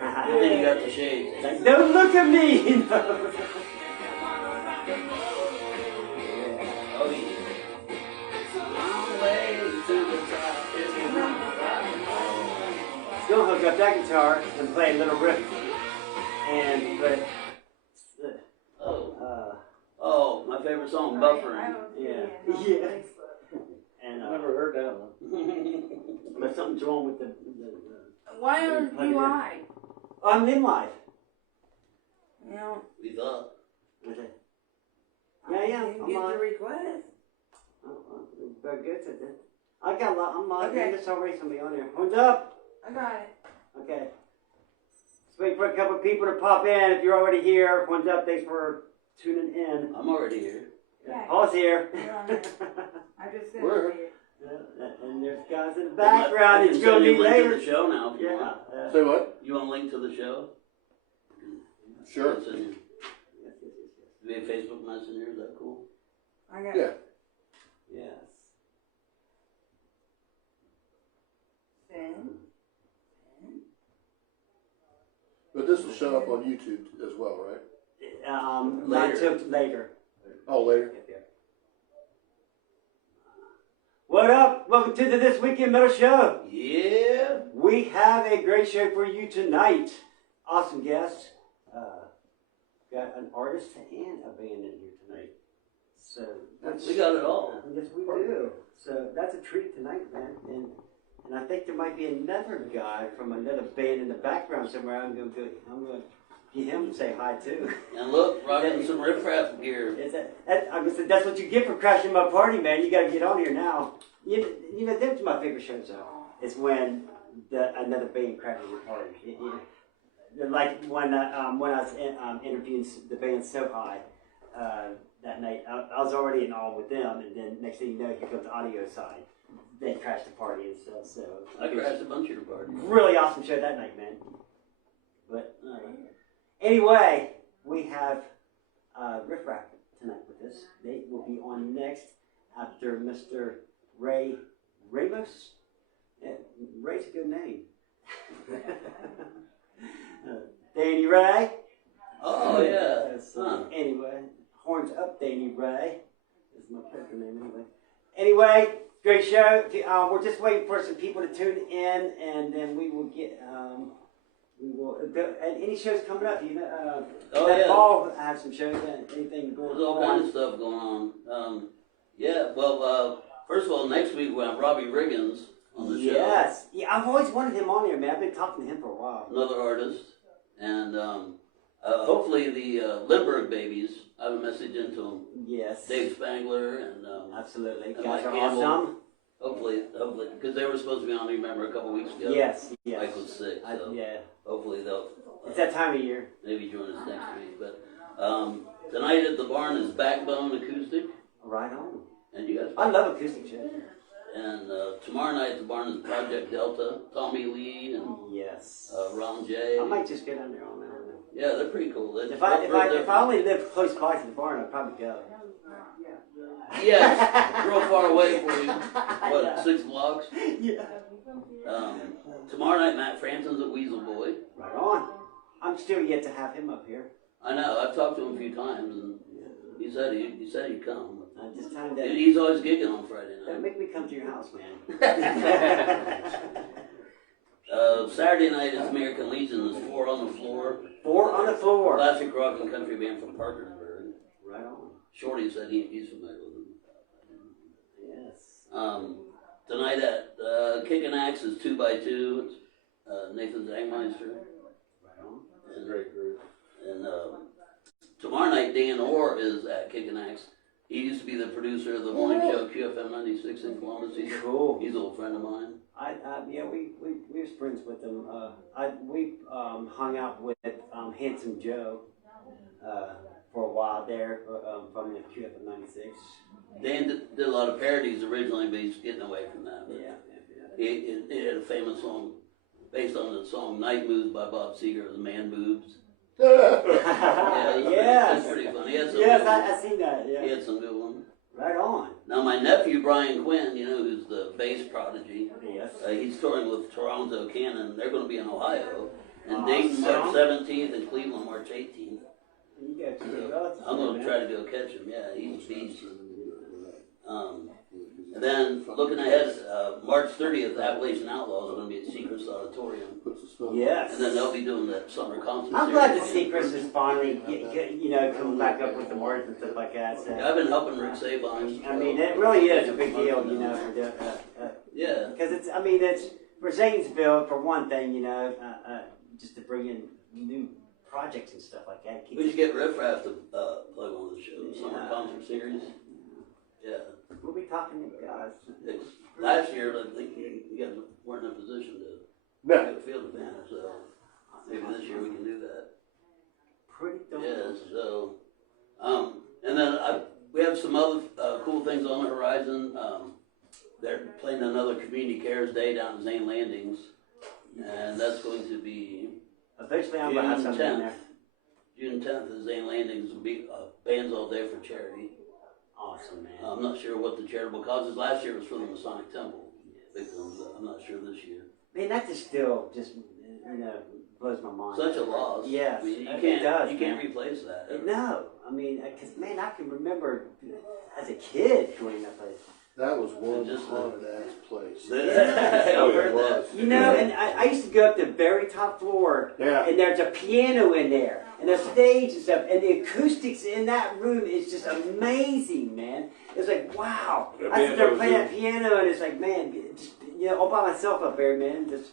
And then you got the shades. Like, don't look at me! Oh, yeah. Still hook up that guitar and play a little riff. Oh, my favorite song, Buffering. Yeah. And I never heard that one. but something's wrong with the Why aren't you live? I'm in live. Yeah. We thought. Yeah, Didn't I'm get live. the request. Very good at that. I got a lot. I'm live. Okay. There's already somebody on there. What's up? I got it. Okay. Let's wait for a couple of people to pop in. If you're already here, what's up? Thanks for tuning in. I'm already here. Yeah. Paul's here. You're on there. I just said Where? it. And there's guys in the background that you're going to meet link to later. the show now if you Yeah. want. Say what? You want a link to the show? Sure. It's in Yes. via Facebook Messenger. Is that cool? I got Yeah. it. Yes. Send. But this will show up on YouTube as well, right? Not Later. till later. Oh, later. What up? Welcome to the This Weekend Metal Show. Yeah. We have a great show for you tonight. Awesome guest. Got an artist and a band in here tonight. So We got it all. Yes, we do. So that's a treat tonight, man. And I think there might be another guy from another band in the background somewhere. I'm gonna get him to say hi too. And look, rocking some Rif Raf gear. That's what you get for crashing my party, man. You got to get on here now. You know, that's my favorite shows though. It's when another band crashes your party. Like when I was interviewing the band So High that night, I was already in awe with them, and then next thing you know, here comes the audio side. They crashed the party and stuff. So I crashed a bunch of your parties. really awesome show that night, man. But anyway, we have Rif Raf tonight with us. They will be on next after Mr. Ramos. Yeah, Ray's a good name. Danny Ray. Oh, yeah. So, anyway, horns up, Danny Ray. That's my character name, anyway. Anyway, great show. We're just waiting for some people to tune in, and then we will get. And any shows coming up? You know, Paul has some shows. Anything going on? There's all kinds of stuff going on. Well, first of all, next week we have Robbie Riggins on the show. Yes. Yeah, I've always wanted him on here, man. I've been talking to him for a while. Another artist. And hopefully the Limburg Babies, I have a message into them. Yes. Dave Spangler and absolutely. and Guys Mike are Campbell. awesome. Hopefully, because they were supposed to be on, remember, a couple weeks ago. Yes. Mike was sick, so hopefully they'll It's that time of year. maybe join us next week. But tonight at the barn is Backbone Acoustic. Right on. And you guys. I love acoustic shows. And tomorrow night at the barn is Project Delta, Tommy Lee and Yes. Ron J. I might just get on there on that. Yeah, they're pretty cool. If I only lived close by to the barn, I'd probably go. Yeah, real far away for you. What, 6 blocks? Yeah. Tomorrow night, Matt Franson's at Weasel Boy. Right on. I'm still yet to have him up here. I know. I've talked to him a few times, and he said he'd come. Just time that. He's always gigging on Friday night. Make me come to your house, man. Saturday night is American Legion. There's 4 on the floor. 4 on the floor. Classic rock and country band from Parkersburg. Right on. Shorty said he's familiar with them. Yes. Tonight at Kickin' Axe is 2x2. It's Nathan Zangmeister. Right on. That's a great group. And tomorrow night, Dan Orr is at Kickin' Axe. He used to be the producer of the morning show QFM 96 in Columbus. He's an old friend of mine. We was friends with them. We hung out with Handsome Joe for a while there from the QFM 96. Dan did a lot of parodies originally, but he's getting away from that. Yeah. He had a famous song based on the song Night Moves by Bob Seger, the Man Boobs. Yes. That's pretty funny. Yes, I seen that. Yeah. He had some good ones. Right on. Now my nephew Brian Quinn, who's the bass prodigy, Yes. he's touring with Toronto Cannon. They're going to be in Ohio, and Awesome. Dayton March 17th, and Cleveland March 18th. You got two relatives. I'm going to try to go catch him. Yeah, he's a beast. And then looking ahead, March 30th, Appalachian Outlaws are going to be at Seacrest Auditorium. Yes. And then they'll be doing that summer concert. I'm glad series the again. Seacrest is finally, coming back up with the words and stuff like that. So. Yeah, I've been helping Rick Sabine. I mean, it really is a big deal, Yeah. because it's for Zanesville, for one thing, just to bring in new projects and stuff like that. We should get Rif Raf to play one of the shows, summer concert series. Yeah. We'll be talking to you guys. Last year, I think you guys weren't in a position to No. get a field advantage, so maybe this year we can do that. Pretty dope. Yeah, so, and then we have some other cool things on the horizon. They're playing another Community Cares Day down in Zane Landings, and that's going to be Eventually, I'm gonna have something in there. June 10th is Zane Landings. Will be bands all day for charity. Awesome, man. I'm not sure what the charitable cause is. Last year was for the Masonic Temple victims. I'm not sure this year. Man, that just still blows my mind. Such a loss. Yes, I mean, you it can't. does, You can't man. replace that. No, I mean, because man, I can remember as a kid going to that place. That was one Just haunted ass place. I've heard that. And I used to go up to the very top floor, Yeah. and there's a piano in there, and a stage and stuff, and the acoustics in that room is just amazing, man. It's like, wow. I sit there playing that piano, and it's like, man, just, all by myself up there, man. Just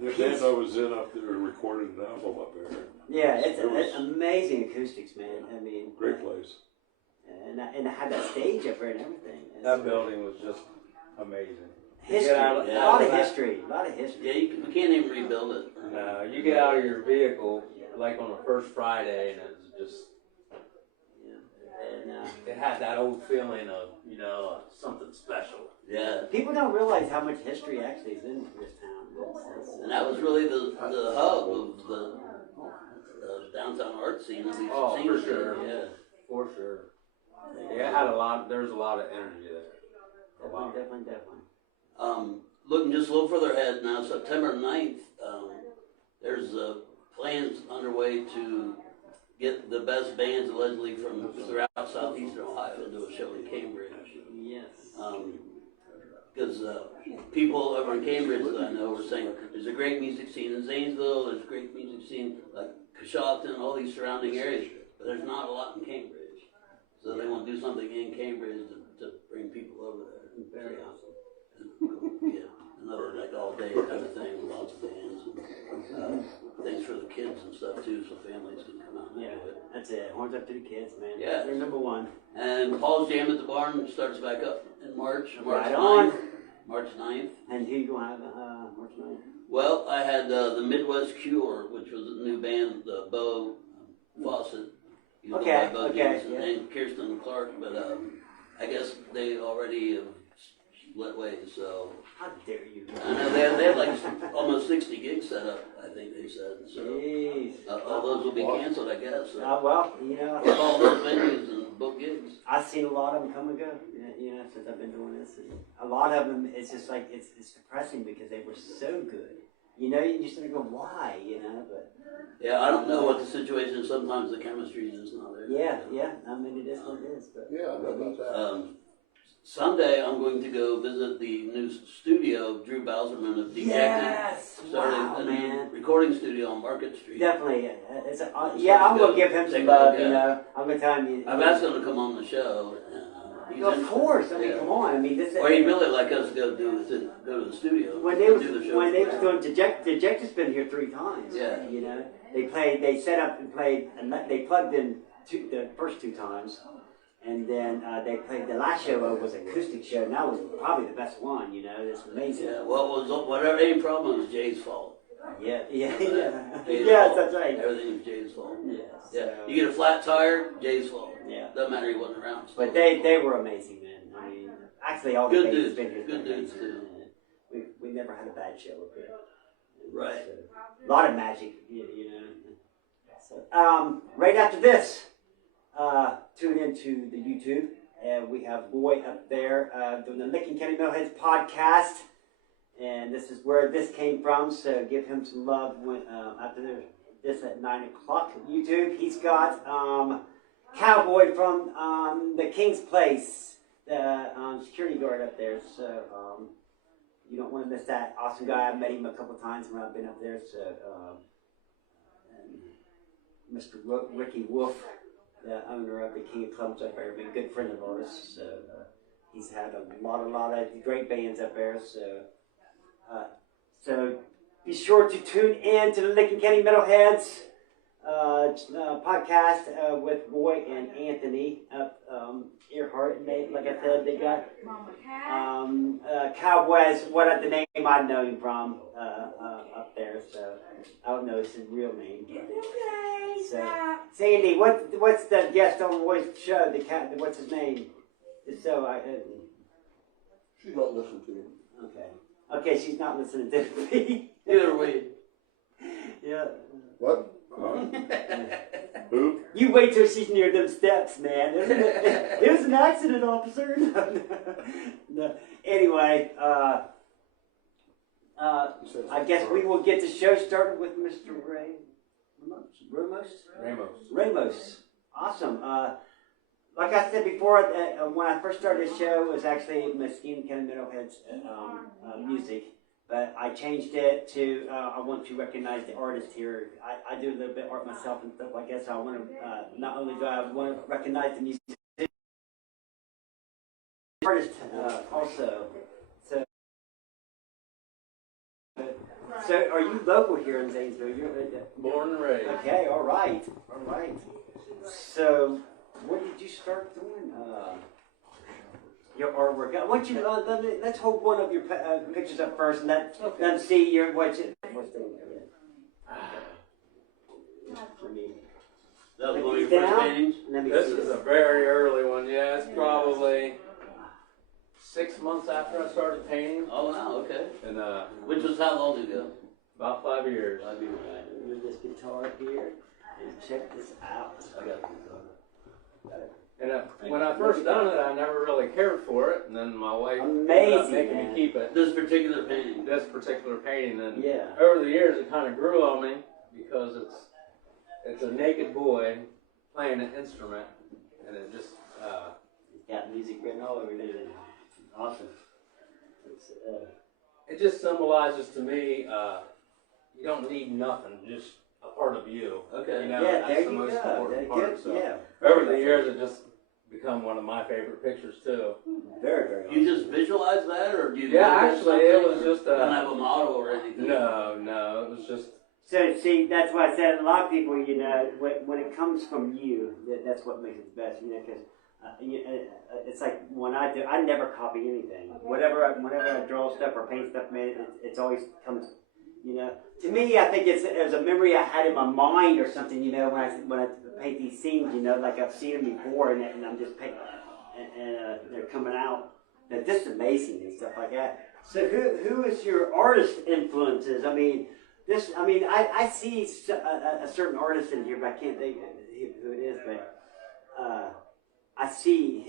The band I was in up there recorded an album up there. yeah, it's It was amazing acoustics, man. I mean, Great place. and I had that stage up there and everything. That building was just amazing. History, Yeah. a lot of history, a lot of history. Yeah, you can't even rebuild it. You get out of your vehicle like on the first Friday, and it's just And it had that old feeling of something special. Yeah. people don't realize how much history actually is in this town. And that was really the hub of the downtown art scene. At least Oh, it seems for sure. to, yeah. For sure. Yeah, it had a lot. There's a lot of energy there. A lot. Definitely. Looking just a little further ahead now, September 9th, there's plans underway to get the best bands allegedly from throughout southeastern Ohio to do a show in Cambridge. Yes. Because people over in Cambridge that I know were saying there's a great music scene in Zanesville, there's a great music scene like Coshocton, all these surrounding areas, but there's not a lot in Cambridge. So they want to do something in Cambridge to bring people over there. Very awesome. Yeah, another like all day kind of thing with lots of bands and things for the kids and stuff too, so families can come out and Yeah, enjoy it. that's it. Horns up to the kids, man. Yeah. They're number one. And Paul's Jam at the Barn starts back up in March. March Right 9th. on. March 9th. And who you gonna have March 9th? Well, I had the Midwest Cure, which was a new band, Bo Fawcett. You know, Okay, by Bo okay, Jameson yeah. and Kirsten Clark, but I guess they already have split ways, so. How dare you? I know they have like almost 60 gigs set up, I think they said, so. Jeez. All those will be canceled, I guess, so. Well, Hit all those venues and book gigs. I've seen a lot of them come and go, since I've been doing this. And a lot of them, it's just like, it's depressing because they were so good. You just sort of go, why, but. Yeah, I don't know what the situation is. Sometimes the chemistry is just not there. Yeah, I mean, it is what it is, but. Yeah, I know about that. Sunday, I'm going to go visit the new studio of Drew Bowserman of Dejected. Yes! Started Wow, a man. new recording studio on Market Street. Definitely, I'm gonna give him some love, I'm gonna tell him. I've asked him to come on the show. Of course, I mean, come on, I mean, this. Or he'd really like us to go to the studio. When they was do the show. doing Dejected's been here 3 times. Yeah. They set up and played, and they plugged in the first 2 times, and then they played the last show was an acoustic show, and that was probably the best one. It's amazing. Yeah. Well, whatever any problem was Jay's fault. Yeah. Jay's Yes, fault. that's right. Everything was Jay's fault. Yes. Yeah. So- You get a flat tire, Jay's fault. Yeah. Doesn't matter he wasn't around. But they were amazing, man. I mean, actually, all the Good bands dudes. been here. Good dudes, too. We never had a bad show up here. Right. So, a lot of magic, So, right after this, tune into the YouTube And we have Boy up there doing the Licking County Metalheads podcast. And this is where this came from, so give him some love when, after this at 9 o'clock YouTube. He's got Cowboy from the King's Place, the security guard up there. So you don't want to miss that. Awesome guy. I've met him a couple times when I've been up there. So Mr. Ricky Wolf, the owner of the King of Clubs up there, been a good friend of ours. So he's had a lot of great bands up there. So be sure to tune in to the Licking County Metalheads podcast with Roy and Anthony up Earhart. And they, like I said, they got Cowboys. What the name I know him from up there. So I don't know his real name. Okay, So stop. Sandy, what's the guest on Roy's show? What's his name? So She's not listening to him. Okay, she's not listening to me. Either way. Yeah. What? Who? You wait till she's near them steps, man. It was an accident, officer. No. Anyway, I guess we will get the show started with Mr. Ramos. Awesome. Like I said before, when I first started the show, it was actually Muskingum County Metalheads music. But I changed it to, I want to recognize the artist here. I do a little bit of art myself and stuff like that, so I want to, not only do I want to recognize the music, artist also. So are you local here in Zanesville? You're Born and raised. okay, all right. So, what did you start doing? Your artwork. I want you to let's hold one of your pictures up first, and let see your what's the. That was one of your first paintings? This is a very early one. Yeah, it's probably 6 months after I started painting. Oh, wow, okay. And Which was how long ago? about 5 years. I'll be right with this guitar here, and check this out. I got it. And when I first done it, I never really cared for it. And then my wife ended up Amazing, making man. me keep it. This particular painting. This particular painting. And Yeah. over the years, it kind of grew on me because it's a naked boy playing an instrument, and it just Got music written all over it. Awesome. It's, it just symbolizes to me you don't need nothing, just a part of you. Okay. You know, yeah, that's there the you most go. important There part. you So go. Yeah. over the years, it just become one of my favorite pictures too. Very, very. You just visualize that, or do you? Yeah, look at actually, it something, was or just you don't have a model or anything. No, it was just. So, see, that's why I said a lot of people, you know, when it comes from you, that's what makes it the best, you know, because it's like when I never copy anything. Whenever I draw stuff or paint stuff, man, it's always comes, you know. To me, I think it's a memory I had in my mind or something, you know, when I paint these scenes, you know, like I've seen them before, and I'm just painting, and they're coming out. They're just amazing and stuff like that. So, who is your artist influences? I mean, I see a certain artist in here, but I can't think who it is. But I see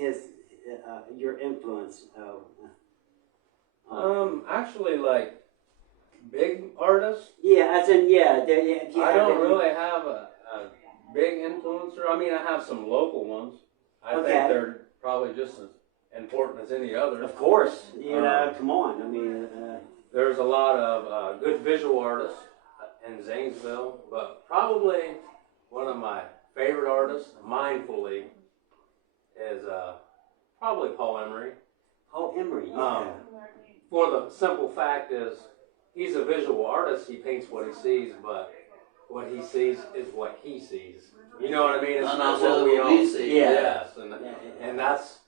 your influence. Actually, like big artists. Yeah, as in yeah. I don't really have a big influencer. I mean, I have some local ones. I think they're probably just as important as any other. Of course, you know. Come on, I mean. There's a lot of good visual artists in Zanesville, but probably one of my favorite artists, mindfully, is probably Paul Emery. Paul Emery, yeah. For the simple fact is, he's a visual artist. He paints what he sees, but what he sees is what he sees. You know what I mean? It's not what we all see. Yeah. Yes, and that's.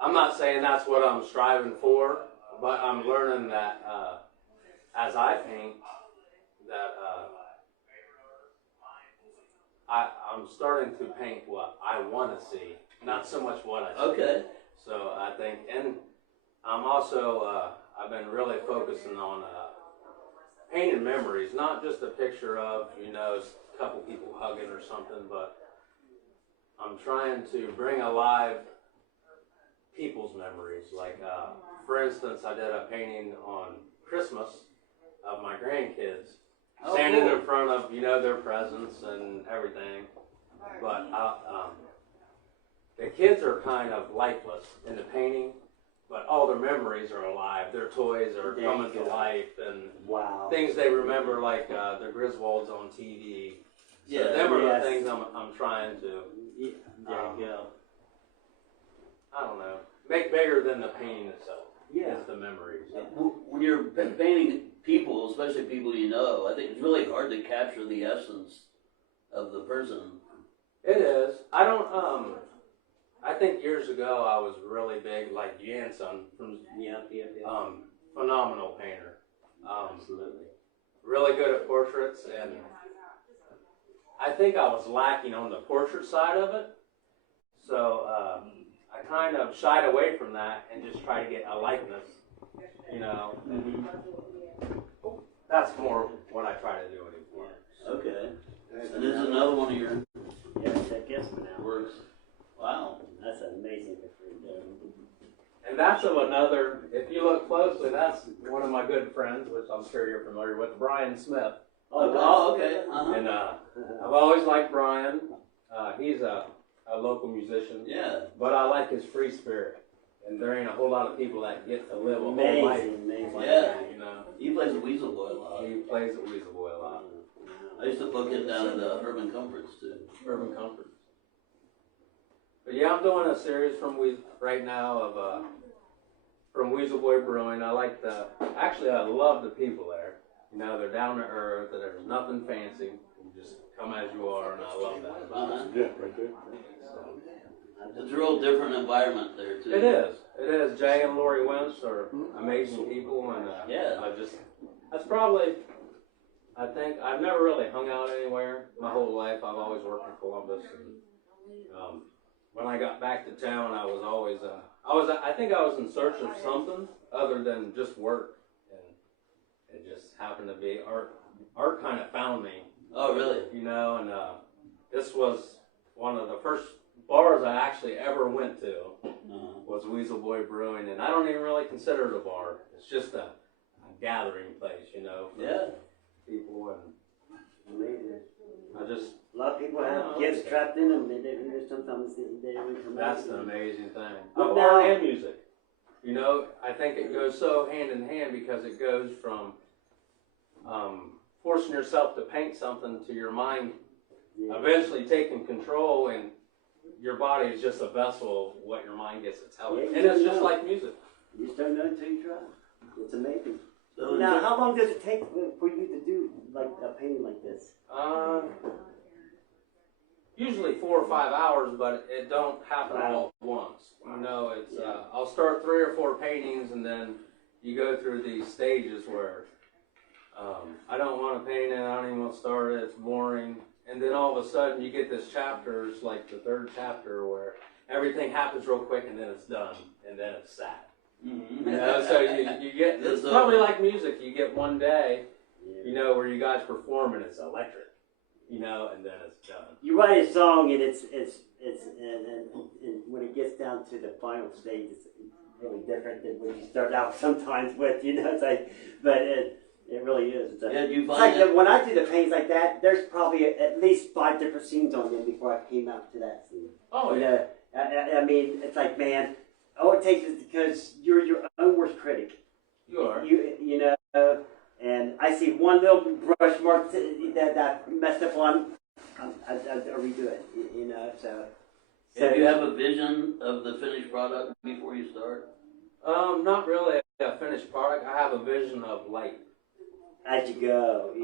I'm not saying that's what I'm striving for, but I'm learning that as I paint, that I'm starting to paint what I want to see, not so much what I see. Okay. So I think, and I'm also, I've been really focusing on painting memories, not just a picture of, you know, a couple people hugging or something, but I'm trying to bring alive people's memories. Like, for instance, I did a painting on Christmas of my grandkids standing in front of, their presents and everything. But the kids are kind of lifeless in the painting, but all their memories are alive. Their toys are coming to life, and things they remember, like the Griswolds on TV. So them are the things I'm trying to, I don't know, make bigger than the painting itself. Is the memories. When you're painting people, especially people you know, I think it's really hard to capture the essence of the person. It is. I think years ago I was really big, like Jansen from phenomenal painter. Absolutely. Really good at portraits, and I think I was lacking on the portrait side of it. So I kind of shied away from that and just tried to get a likeness, That's more what I try to do anymore. Okay. And this is another one of your Works. Wow. That's an amazing picture there. And that's of another, if you look closely, that's one of my good friends, which I'm sure you're familiar with, Brian Smith. Oh, okay. And I've always liked Brian. He's a local musician. Yeah. But I like his free spirit. And there ain't a whole lot of people that get to live a whole life. Amazing. Like Yeah. that, He plays the Weasel Boy a lot. He plays the Weasel Boy a lot. I used to book it down at Urban Comforts too. Urban Comforts. But yeah, I'm doing a series right now of from Weasel Boy Brewing. I love the people there. They're down to earth. There's nothing fancy. You just come as you are, and I love that about it. Yeah, right there. It's a real different environment there too. It is. It is. Jay and Lori Wentz are amazing people, and that's probably. I think I've never really hung out anywhere my whole life. I've always worked in Columbus, and when I got back to town, I was always I think I was in search of something other than just work, and it just happened to be art. Art kind of found me. Oh, really? And this was one of the first bars I actually ever went to. Was Weasel Boy Brewing, and I don't even really consider it a bar. It's just a gathering place, for people, and Amazing. a lot of people have kids trapped in them. Sometimes they don't come out. That's the amazing thing. But Of now- art and music. I think it goes so hand in hand because it goes from forcing yourself to paint something to your mind eventually taking control, and your body is just a vessel of what your mind gets to tell you. Yeah, And it's just know. like music. You just don't know until you try. It's amazing. So Now, how long does it take for you to do like a painting like this? Usually 4 or 5 hours, but it don't happen all at once. It's I'll start 3 or 4 paintings, and then you go through these stages where I don't want to paint it, I don't even want to start it, it's boring. And then all of a sudden you get this chapter, it's like the 3rd chapter, where everything happens real quick and then it's done, and then it's sad. So you get, it's probably like music, you get one day, where you guys perform and it's electric, and then it's done. You write a song and it's and when it gets down to the final stage, it's really different than what you start out sometimes with. It's like, but it really is. It's do you it's find like that? when I do the paintings like that, there's probably at least 5 different scenes on them before I came out to that scene. Oh, yeah. I mean, it's like, man, all it takes is because you're your own worst critic. You are. And I see one little brush mark that messed up on, I redo it, so. Do you have a vision of the finished product before you start? Not really a finished product. I have a vision of light. As you go.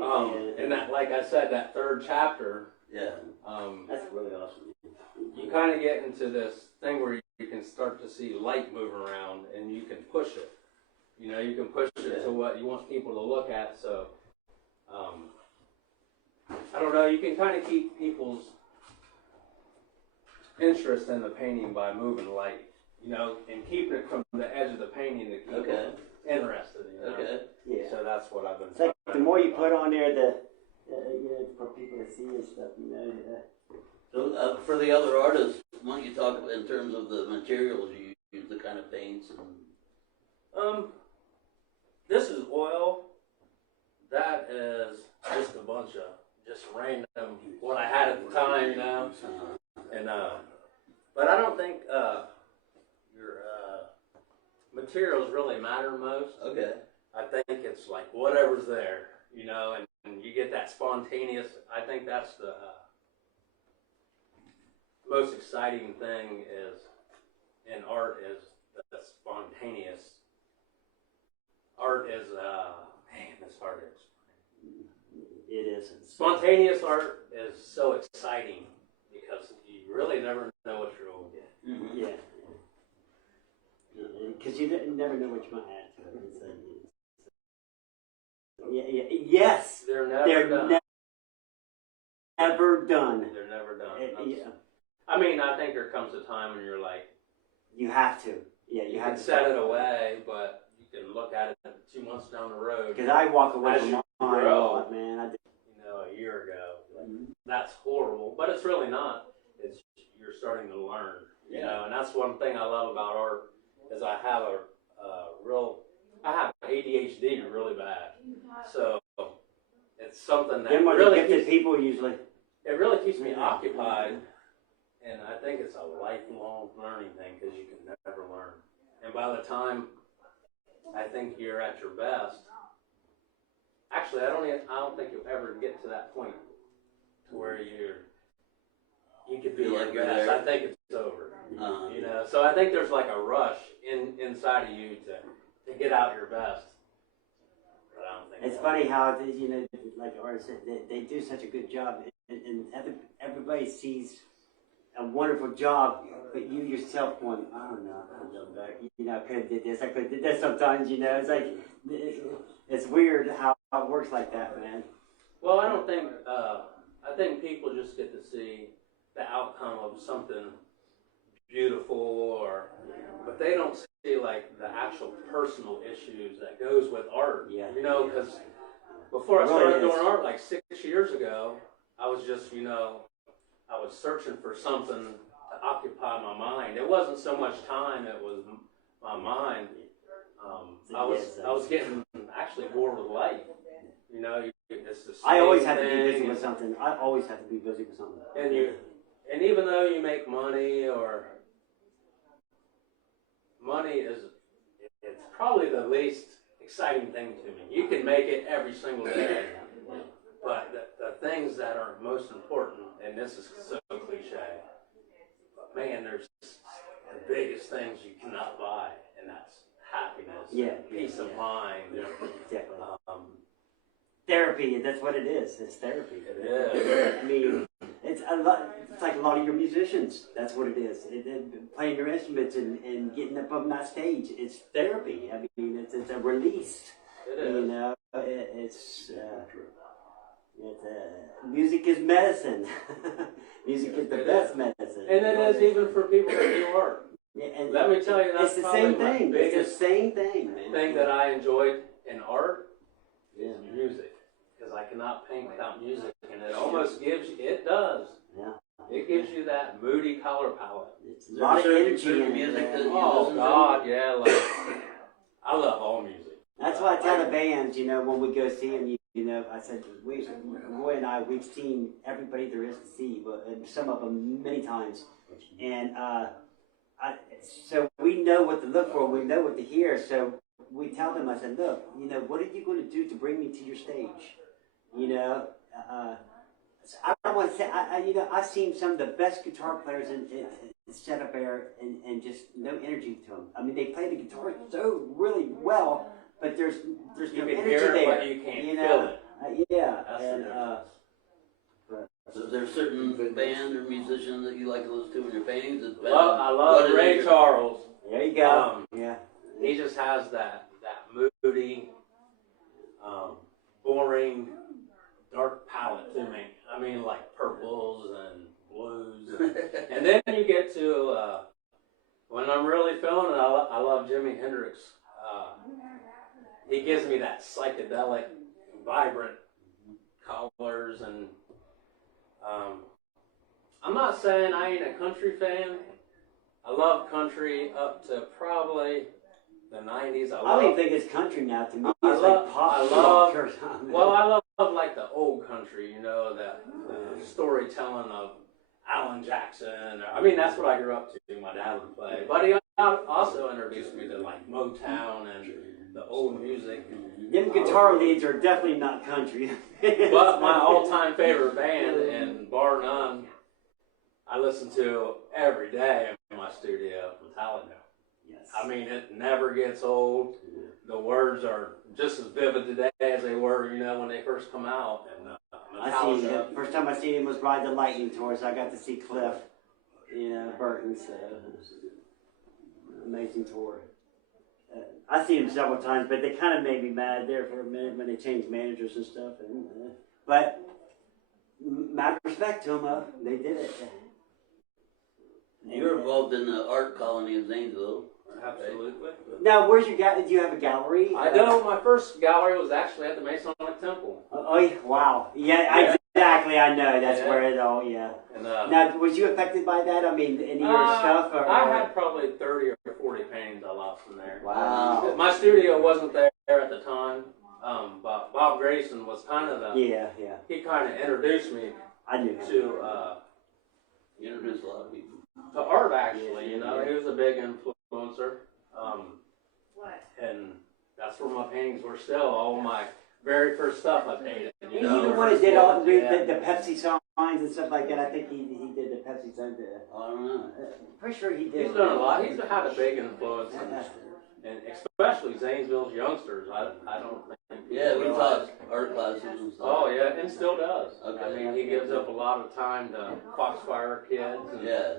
And that, like I said, that 3rd chapter, That's really awesome. you kind of get into this thing where you can start to see light move around, and you can push it. You can push it to what you want people to look at. So, I don't know. You can kind of keep people's interest in the painting by moving light, and keeping it from the edge of the painting to keep them interested. Okay. Yeah. So that's what I've been. It's like the more you put on there, for people to see and stuff, So for the other artists, why don't you talk in terms of the materials you use, the kind of paints and? This is oil. That is just a bunch of just random what I had at the time, you know. And but I don't think your materials really matter most. Okay. I think it's like whatever's there, you know, and you get that spontaneous. I think that's the most exciting thing is in art is the spontaneous. Art is man, it's hard to explain. It is. Spontaneous art is so exciting because you really never know what you're going to get. Mm-hmm. Yeah. Because you never know what you might add to it. Yes. They're never done. Never done. They're never done. Yeah. I mean, I think there comes a time when you're like, You have to. Yeah, you have can to set it away, but you can look at it 2 months down the road. Because I walk away As from you mine a grow. lot, man. I did. You know, a year ago, that's horrible, but it's really not. It's you're starting to learn. You know, and that's one thing I love about art is I have I have ADHD really bad, so it's something that Them are really the gifted keeps, people usually. it really keeps me occupied, and I think it's a lifelong learning thing because you can never learn. And by the time I think you're at your best, actually I don't think you'll ever get to that point to where you could be Feel like like your you're best. there. I think it's over. Uh-huh. You know, so I think there's like a rush inside of you to get out your best. But I don't think It's funny how, you know, like artists, they do such a good job, and everybody sees a wonderful job, but you yourself going, I don't know, I don't know, you know, I could have did this, I could have did that sometimes, you know, it's like, it's weird how it works like that, man. Well, I don't think, I think people just get to see the outcome of something beautiful but they don't see like the actual personal issues that goes with art. Yeah. You know, because before I started doing art like 6 years ago, I was just, you know, I was searching for something to occupy my mind. It wasn't so much time, it was my mind. I was getting actually bored with life. You know, it's the I always same have to be busy thing, with something. I always have to be busy with something. and even though you make money it's probably the least exciting thing to me. You can make it every single day, but the things that are most important, and this is so cliche, but man, there's the biggest things you cannot buy, and that's happiness, peace of mind. Exactly. Therapy, that's what it is. It's therapy. It is. I mean, it's a lot. It's like a lot of your musicians. That's what it is. Playing your instruments and getting up on that stage. It's therapy. I mean, it's a release. It is. You know, music is medicine. Music is the best medicine. And it is even for people that do art. Yeah, and Let me tell you, that's it's the probably same my thing. biggest It's the same thing, man. thing that I enjoyed in art Yeah. is music. Because I cannot paint without music, and it almost gives you, it does. Yeah. It gives you that moody color palette. It's a lot of energy certain in music that it. you Oh listen to? God, yeah, like I love all music. That's why I tell the bands, you know, when we go see them, you know, I said, Roy and I, we've seen everybody there is to see, but some of them many times. And so we know what to look for, we know what to hear, so we tell them, I said, look, you know, what are you going to do to bring me to your stage? You know, I don't want to say, you know, I've seen some of the best guitar players in set up there and just no energy to them. I mean, they play the guitar so really well, but there's You no can energy hear it, there. but you can't you feel know? it. Yeah, That's and the difference. So is there a certain band or musician that you like to listen to in your paintings? I love Ray Charles. there you go. Yeah. He just has that moody, boring, dark palette to me. I mean, like purples and blues, and then you get to when I'm really feeling it. I love Jimi Hendrix. He gives me that psychedelic, vibrant colors, and I'm not saying I ain't a country fan. I love country up to probably the 90s. I don't even think it's country now. To me, I it's love- like pop I love- rock or something. Well, I love like the old country, you know, the storytelling of Alan Jackson. I mean, that's what I grew up to. My dad would play, but he also introduced me to like Motown and the old music. Them guitar leads are definitely not country. But my all-time favorite band, and bar none, I listen to every day in my studio, Metallica. Yes. I mean, it never gets old. The words are just as vivid today as they were, you know, when they first come out. And I seen him. First time I seen him was Ride the Lightning tour, so I got to see Cliff, Burton's amazing tour. I've seen him several times, but they kind of made me mad there for a minute when they changed managers and stuff. But mad respect to them, they did it. You were involved in the art colony of Zanesville. Absolutely. Now, where's your do you have a gallery? I know my first gallery was actually at the Masonic Temple. Oh, yeah, wow. Yeah, exactly. I know. That's where it all, yeah. And, Now, was you affected by that? I mean, any of your stuff? Or, I had probably 30 or 40 paintings I lost in there. Wow. My studio wasn't there at the time, but Bob Grayson was kind of the... Yeah. He kind of introduced me I knew him. to You introduced a lot of people. to art, actually. You know, he was a big influencer. What? And that's where my paintings were still. All my very first stuff I painted. He's the one that did all the Pepsi signs and stuff like that. I think he did the Pepsi signs. I don't know. Pretty sure he did. He's done a lot. He's had a big influence, and especially Zanesville's youngsters. I don't think. Yeah, we realize. taught art classes and stuff. Oh yeah, and still does. Okay. I mean, he gives up a lot of time to Foxfire kids. And, Yeah.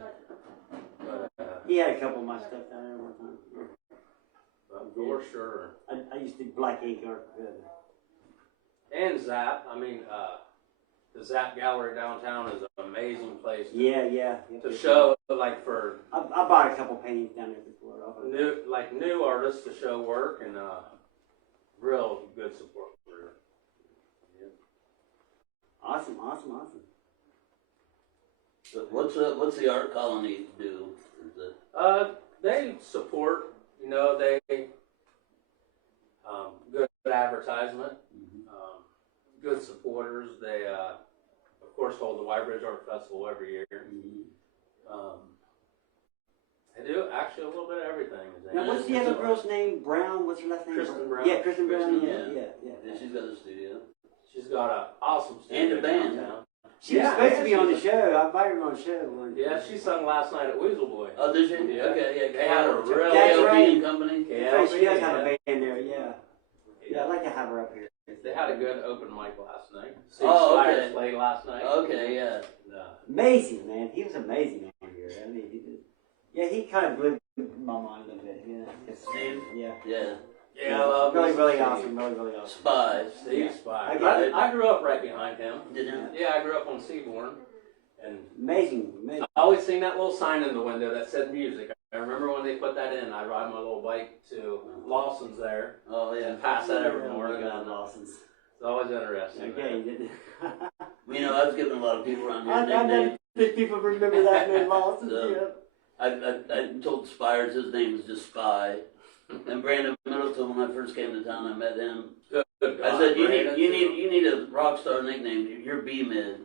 But, He had a couple of my stuff down there one time. for sure. I used to do black ink art. And Zap. I mean, the Zap Gallery downtown is an amazing place Yeah. to show, like for I bought a couple paintings down there before. new artists to show work, and real good support for it. Awesome. So what's the art colony do? They support, you know, they good advertisement, good supporters. They of course hold the Whitebridge Art Festival every year. They do actually a little bit of everything. Now, what's the other girl's name? Brown? What's her last name? Kristen Brown. Yeah, Kristen Brown. Kristen, Yeah. Yeah, she's got a studio. She's got an awesome studio And a band. downtown. She was supposed to be on the show. I invited her on the show one. Yeah, she sung last night at Weasel Boy. Oh, did she? Yeah. Okay, yeah. They had a really That's KLB right. and Company. Yeah, She does have a band there. Yeah, I'd like to have her up here. They had a good open mic last night. Oh, okay. Spires played last night. Okay, yeah. Amazing, man. He was amazing on here. I mean, he kind of blew my mind a little bit. Steve? Yeah. Yeah. Yeah, I love really, Mr. really Steve. awesome. Really awesome. Spy. Steve Spire. I I grew up right behind him. Did you? Yeah, I grew up on Seabourn. And Amazing. I always seen that little sign in the window that said music. I remember when they put that in, I'd ride my little bike to Lawson's there Oh, yeah. and pass that every morning. God, And Lawson's. it's always interesting. Okay, you didn't. You know, I was giving a lot of people around here I know nicknames. that people remember that man, Lawson's. So, Yeah. I told Spires his name was just Spy. And Brandon Middleton, when I first came to town, I met him. Good I God, said, you Brandon. need a rock star nickname. You're B-Mid.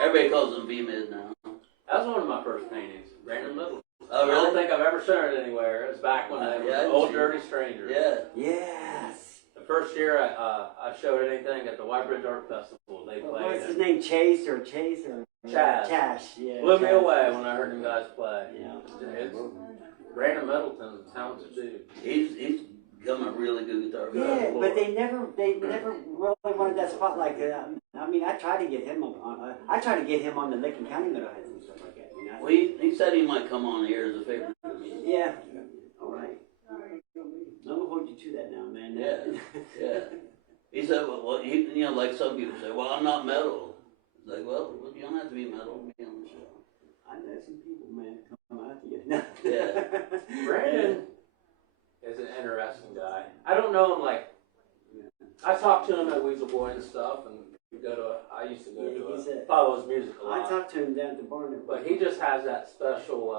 Everybody calls him B-Mid now. That was one of my first paintings, Brandon Middleton. Oh, I don't really? think I've ever shown it anywhere. It was back when they Yeah, I were Old see. Dirty Strangers. Yeah. Yes. The first year I showed anything at the Whitebridge Art Festival, they played What's his it. name? Chase or Chaz. Chash. Yeah. Blew me Chaz. away when I heard them guys play. Yeah. It's, Brandon Middleton's a talented dude. He's become a really good guitar player. Yeah, but they never really wanted that spotlight. I mean, I tried to get him on. I tried to get him on the Lincoln County Metalheads and stuff like that. You know? Well, he said he might come on here as a favorite for me. Yeah. All right. I'm gonna hold you to that now, man. Yeah. He said, well, you know, like some people say, well, I'm not metal. It's like, well, you don't have to be metal to be on the show. I know some people, man, come out to you. Yeah. Brandon is an interesting guy. I don't know him like, I talked to him at Weasel Boy and stuff, and I used to go to follow his music a I lot. talked to him down at the barn. But he just has that special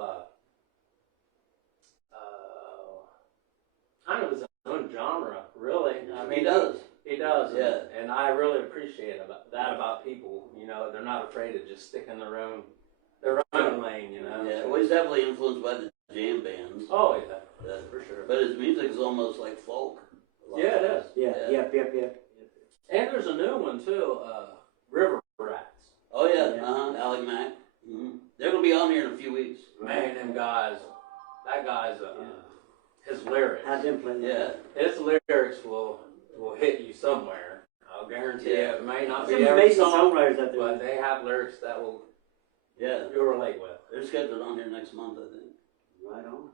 genre, really. I mean, He does. He does. Yeah. And I really appreciate about people. You know, they're not afraid to just stick in their own lane. You know. Yeah, well, he's definitely influenced by the jam bands. Oh yeah, for sure. But his music is almost like folk. Yeah, it is. Yeah. Yep. And there's a new one too, River Rats. Oh yeah, Yeah. Alec Mack. Mm-hmm. They're gonna be on here in a few weeks. Man, them guys, that guy's his lyrics. Have them play. Yeah. His lyrics will hit you somewhere. I'll guarantee you. It may not be Some every amazing song, songwriters out there. but they have lyrics that will Yeah. you'll relate with. They're scheduled on here next month, I think. Right on.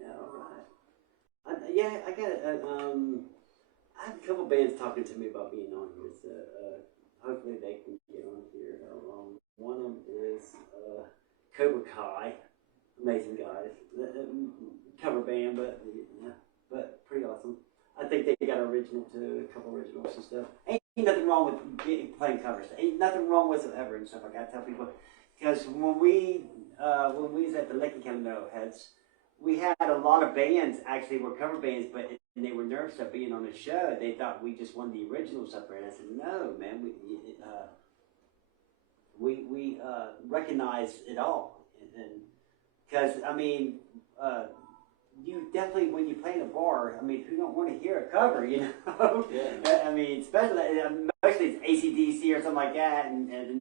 Yeah, all right. I got I have a couple bands talking to me about being on here. So, hopefully they can get on here. One of them is Cobra Kai. Amazing guys. Cover band, but pretty awesome. I think they got original too, a couple originals and stuff. Ain't nothing wrong with playing covers. Ain't nothing wrong with it ever and stuff like that. I tell people, because when we was at the Licking County Metalheads, we had a lot of bands actually were cover bands, but they were nervous of being on the show. They thought we just wanted the originals up there, and I said, no, man, we recognize it all, and because I mean. You definitely, when you play in a bar, I mean, who don't want to hear a cover, you know? Yeah. I mean, especially, mostly it's AC/DC or something like that, and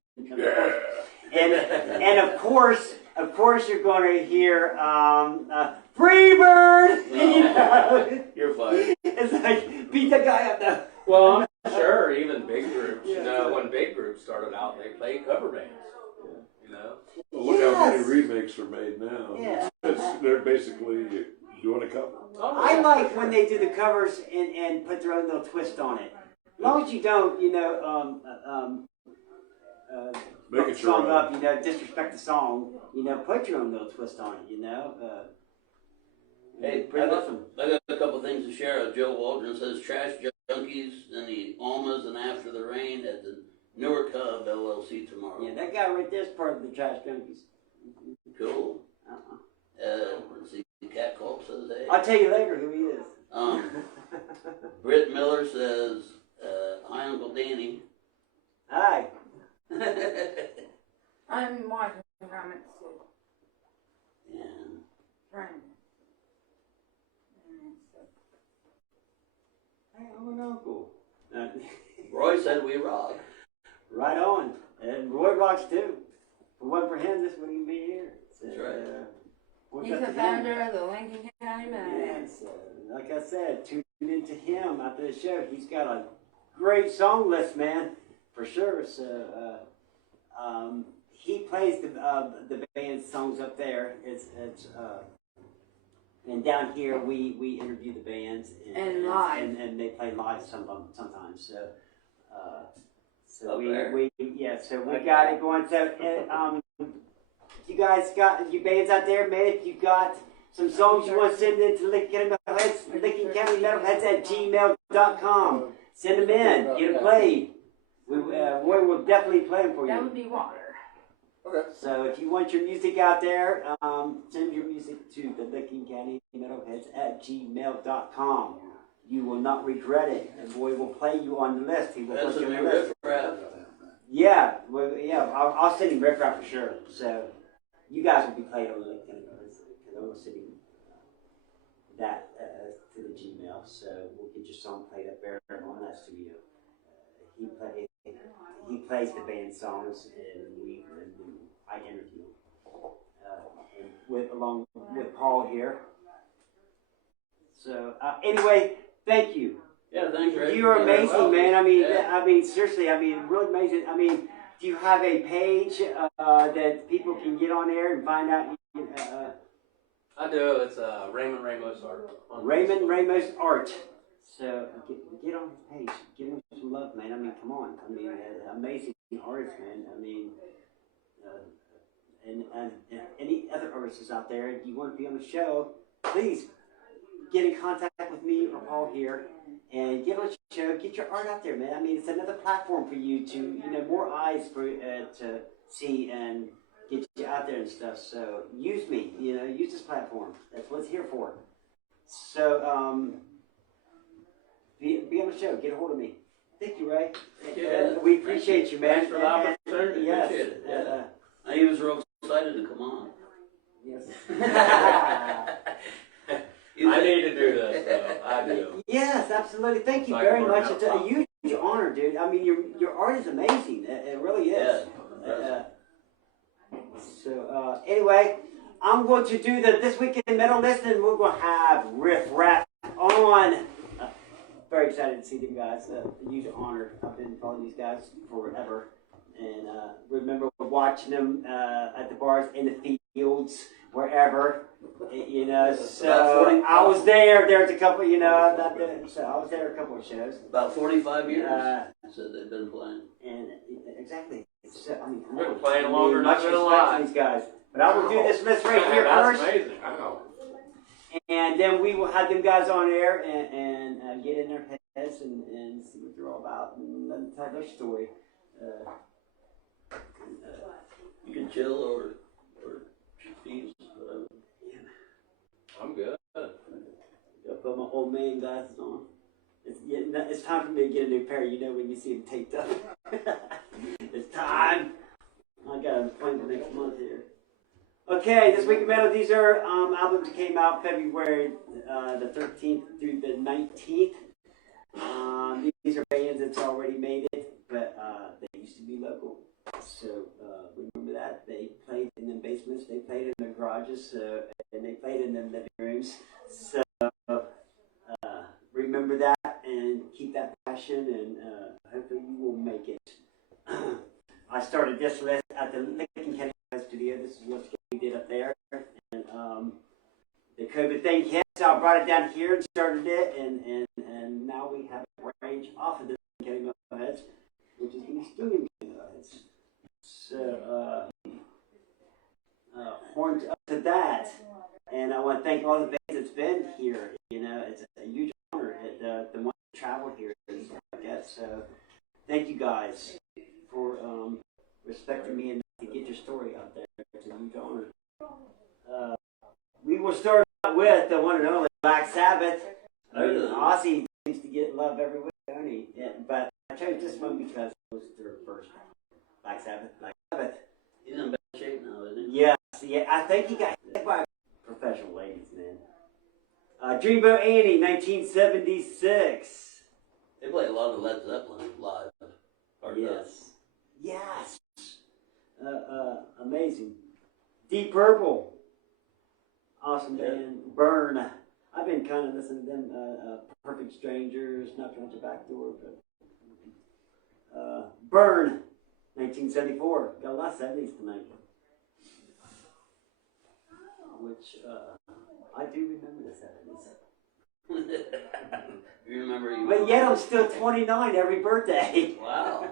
of course, you're going to hear Freebird. You know? You're fired. It's like beat the guy up though. Well, I'm sure even big groups, Yeah. you know, when big groups started out, they played cover bands. You know. Well, look how many Yes. remakes are made now. Yeah. They're basically doing a cover. Oh, I yeah. like when they do the covers and put their own little twist on it. As long as you don't, you know, Make fuck it the your song own. up, you know, disrespect the song, you know, put your own little twist on it, you know. Hey, pretty awesome. I got a couple things to share. Joe Waldron says trash junkies in the Almas and After the Rain at the Newark Hub LLC tomorrow. Yeah, that guy right there's part of the Trash Junkies. Cool. Uh-uh. Let's see. Cat Culp says hey. I'll tell you later who he is. Britt Miller says hi Uncle Danny. Hi. I'm watching comments too. And Friend. Hey, I'm an uncle. Roy said we rock. Right on. And Roy rocks too. If it wasn't for him, this wouldn't be here. So, That's right. what's He's up the to him? founder of the Lincoln County Metalheads. Yes, like I said, tune into him after the show. He's got a great song list, man, for sure. So he plays the band's songs up there. It's and down here we interview the bands And live. and they play live sometimes. So Up we there. so we got it going. So you guys got you bands out there, man. If you got some songs you want to send in to Licking County Metalheads at gmail.com. Send them in. Get them played. Roy will definitely play them for That you. would be water. Okay. So if you want your music out there, send your music to the Licking County Metalheads at gmail.com. You will not regret it. And Roy will play you on the list. He will That's put a you on new the list. riff rap. Yeah, I'll send him Rif Raf for sure. So you guys will be played on the LinkedIn because I'm gonna send him that to the Gmail. So we'll get your song played up there on that studio. He plays the band songs and I interview him along with Paul here. So anyway, thank you. Yeah, thanks, Rick. You're amazing, man. Yeah. I mean, seriously, really amazing. I mean, do you have a page that people can get on there and find out? I do. It's Raymond Ramos Art. on Raymond Facebook. Ramos Art. So get on his page. Give him some love, man. I mean, come on. I mean, amazing artist, man. I mean, and any other artists out there, if you want to be on the show, please get in contact with me or Paul here. And get on the show, get your art out there, man. I mean, it's another platform for you to, more eyes for to see and get you out there and stuff. So use me, use this platform. That's what it's here for. So the show, get a hold of me. Thank you, Ray. Yeah. We appreciate you, man. Thanks for the opportunity. Yes. Appreciate it. Yeah. He was real excited to come on. Yes. I need to do this, though. I do. Yes, absolutely. Thank you So I very can learn much. how It's to a talk. huge honor, dude. I mean, your art is amazing. It really is. Yeah. So anyway, I'm going to do the This Week in Metal list, and we're going to have Riff Raf on. Very excited to see them guys. A huge honor. I've been following these guys forever, and remember watching them at the bars, in the fields, wherever. You know, so I was there. There's a couple. You know, so I was there a couple of shows. About 45 years. So they've been playing. And exactly. So, I mean, We've been playing longer than much I've been respect to alive. these guys. But I will do this list right here That's first, amazing. Wow. and then we will have them guys on air and get in their heads and see what they're all about and let them tell their story. You can chill or feast, whatever. I'm good. I'll put my old man glasses on. It's time for me to get a new pair. You know when you see them taped up. It's time. I got an appointment next month here. Okay, This Week in Metal. These are albums that came out February the 13th through the 19th. These are bands that's already made it, but they used to be local. So remember that. They played in the basements, they played in the garages, and they played in the living rooms. So remember that and keep that passion, and hopefully you will make it. I started this list at the Licking County Studio. This is what we did up there. And the COVID thing hit, so I brought it down here and started it, and now we have a range off of the Licking County Metalheads, which is going to be still in Metalheads. So, horns up to that. And I want to thank all the bands that's been here. You know, it's a huge honor. The one to travel here is, I guess. So, thank you guys for respecting me and to get your story out there. It's a huge honor. We will start with the one and only Black Sabbath. Ozzy seems to get love every week, don't he? Yeah, but I chose this one because it was their first Black Sabbath. He's in bad shape now, isn't he? Yes, yeah, I think he got hit by professional ladies, man. Dreamboat Annie, 1976. They play a lot of Led Zeppelin live. Yes. Yes. Amazing. Deep Purple. Awesome band. Burn. I've been kind of listening to them. Perfect Strangers, Knocking at Your Back Door. But, Burn. 1974. Got a lot of 70s tonight. Which, I do remember the 70s. You remember you? But yet I'm still 29 every birthday. Wow.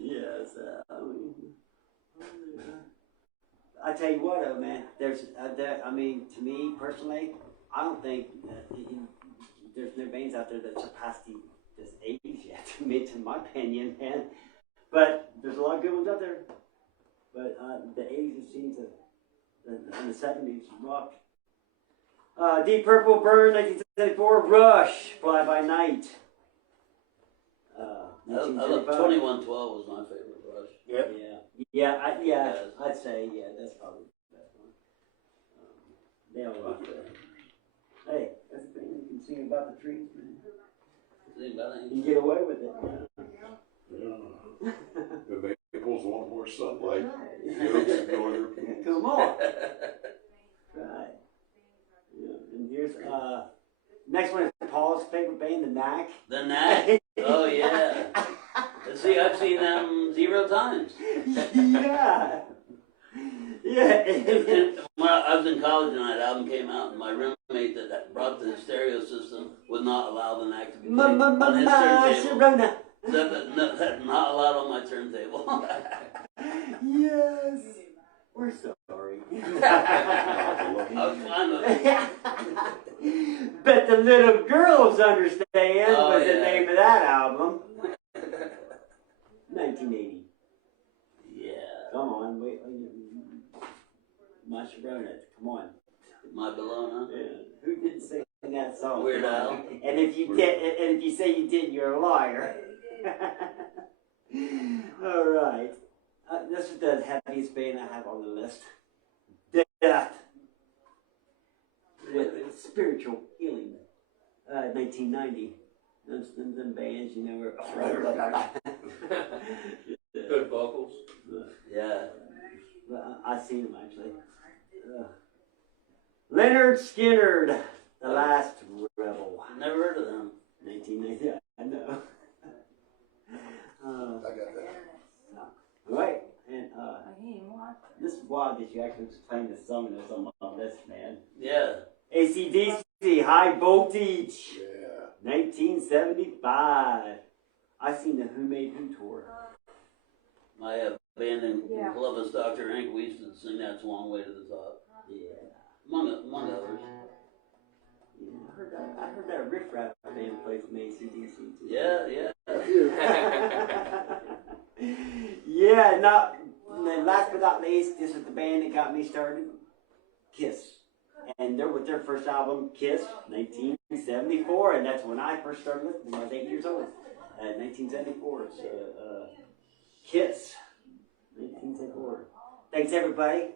Yes. I tell you what, though, man. There's, I mean, to me personally, I don't think there's no bands out there that surpass this 80s yet. To my opinion, man. But there's a lot of good ones out there. But the 80s just seems to, and the 70s rock. Deep Purple, Burn, 1974. Rush, Fly By Night. I love 2112 was my favorite Rush. Yep. I'd say, that's probably the best one. They all rock there. Hey, that's the thing, you can sing about the trees, man. Sing about You it. can get away with it. Yeah. The maples want more sunlight. The oaks ignore their peaks. Come on. Right. Yeah, and here's, next one is Paul's favorite band, The Knack. The Knack. Oh yeah. See, I've seen them 0 times. Yeah. And when I was in college and that album came out, and my roommate that brought the stereo system would not allow the Knack to be played on his turntable. Sharona. That's not allowed on my turntable. Yes. We're sorry. I was fine with it. Bet the Little Girls Understand Oh, was the yeah. name of that album. 1980. Yeah. Come on, wait. My Sharona. Come on. My Bologna. Yeah. Who didn't say that song. Weird Al. And if you did, and if you say you did, you're a liar. All right. This is the heaviest band I have on the list. Death. With spiritual healing. 1990. Them bands, you know, were. Good vocals. Yeah. I seen them actually. Leonard Skinner, The Last Rebel. Never heard of them. 1990. I know. I got that. Right, and He what? this is wild that you actually was playing the song that's on my list, man. Yeah. AC/DC, High Voltage, Yeah. 1975. I seen the Who Made Who tour. My band in Yeah. Columbus, Dr. Hank, we used to sing That's a Long Way to the Top. Yeah. Among others. Yeah, I heard that Rif Raf band play from AC/DC too. Yeah, yeah. Yeah, and last but not least, this is the band that got me started, Kiss. And they're with their first album, Kiss, 1974, and that's when I first started listening when I was 8 years old. 1974, so Kiss, 1974. Thanks everybody.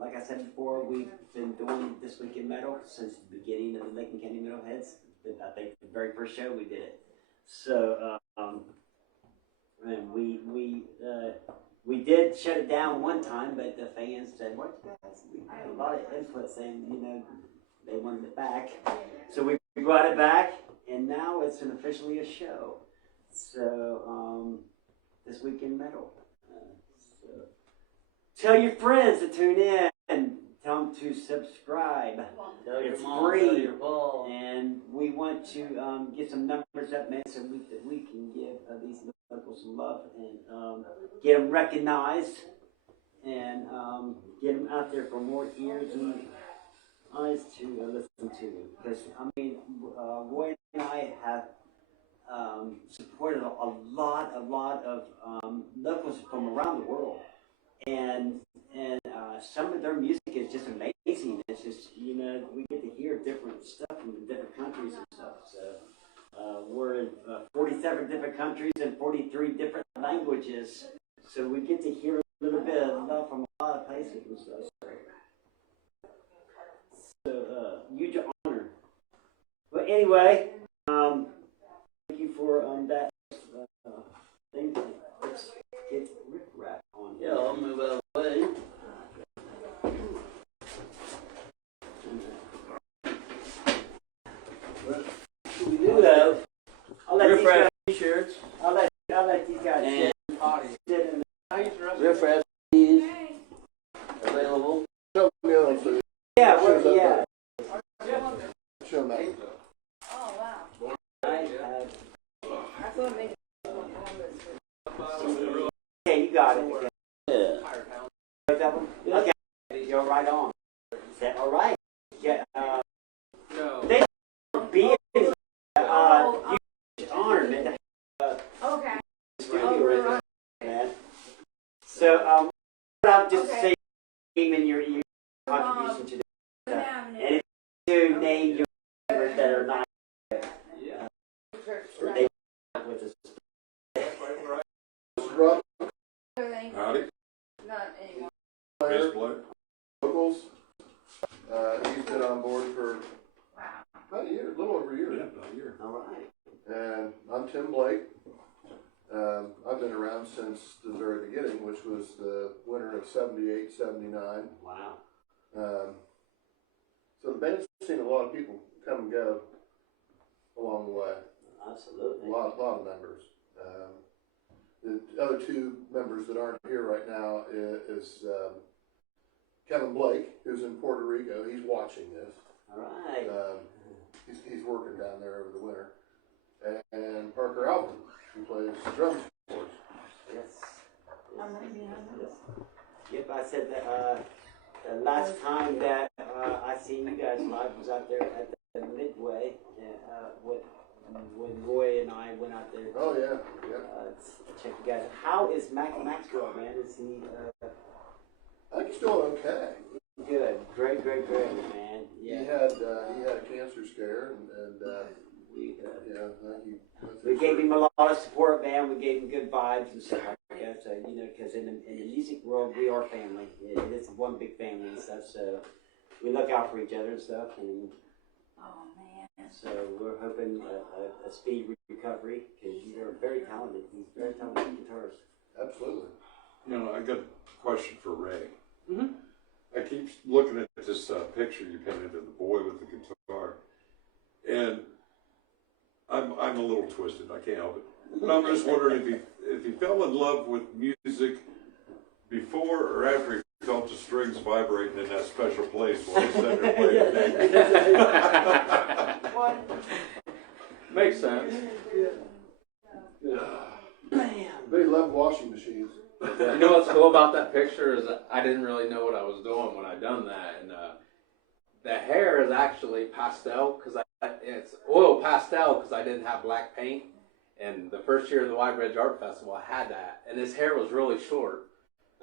Like I said before, we've been doing This Week in Metal since the beginning of the Lincoln County Metalheads. I think the very first show we did it. So, and we did shut it down one time, but the fans said, "What you guys?" We had a lot of input saying, you know, they wanted it back. So we brought it back, and now it's officially a show. So, This Week in Metal. So tell your friends to tune in. Tell them to subscribe. Tell your It's mom, free. tell your pa. And we want to get some numbers up, man, so we can give these locals some love and get them recognized and get them out there for more ears and eyes to listen to. Because, I mean, Roy and I have supported a lot of locals from around the world. And some of their music is just amazing. It's just, you know, we get to hear different stuff from different countries and stuff. So we're in 47 different countries and 43 different languages. So we get to hear a little bit of love from a lot of places and stuff. So huge honor. But anyway, thank you for that thing. Let's get Rif Raf on. Yeah, I'll move out of the way. We do have I'll let Rif these Raf guys. t-shirts I'll let these guys and sit in Rif Raf tees available. Show me on so Yeah, shows up yeah. there. Show them that. Oh, wow. I I thought maybe okay, you got it. Okay. Yeah. Both of them? Okay. You're right on. All right. Yeah. No. They be huge honor, man. okay. Studio right there, man. So I'll just say name and your contribution to this. And if you name your members that are not they with us. This is Rob Howdy, Not anymore. Player, bass player. vocals. He's been on board for Wow. about a year, a little over a year. Yeah, about a year. All right. And I'm Tim Blake. I've been around since the very beginning, which was the winter of 78, 79. Wow. So the band's seen a lot of people come and go along the way. Absolutely. A lot of members. The other two members that aren't here right now is Kevin Blake, who's in Puerto Rico. He's watching this. All right. He's working down there over the winter. And Parker Alvin, who plays drums for us. Yes. I'm right behind you. Yep, I said that the last time that I seen you guys live was out there at the Midway when Roy and I went out there. Oh, yeah. Yeah. To check you guys. How is Maxwell, man? Is he? I think he's doing okay. good. Great, man. He Yeah. had a cancer scare, and We, yeah, he we gave him a lot of support, man. We gave him good vibes and stuff like that. So, you know, because in the music world, we are family. It is one big family and stuff. So we look out for each other and stuff. And Oh man. so we're hoping a speedy recovery because you're very talented. He's a very talented guitarist. absolutely. You know, I got a question for Ray. Mhm. I keep looking at this picture you painted of the boy with the guitar, and I'm a little twisted. I can't help it. But I'm just wondering if he fell in love with music before or after he felt the strings vibrating in that special place while he's sitting there playing. What? Makes sense. But he loved washing machines. You know what's cool about that picture is that I didn't really know what I was doing when I done that, and the hair is actually pastel because it's oil pastel because I didn't have black paint. And the first year of the White Ridge Art Festival, I had that, and his hair was really short,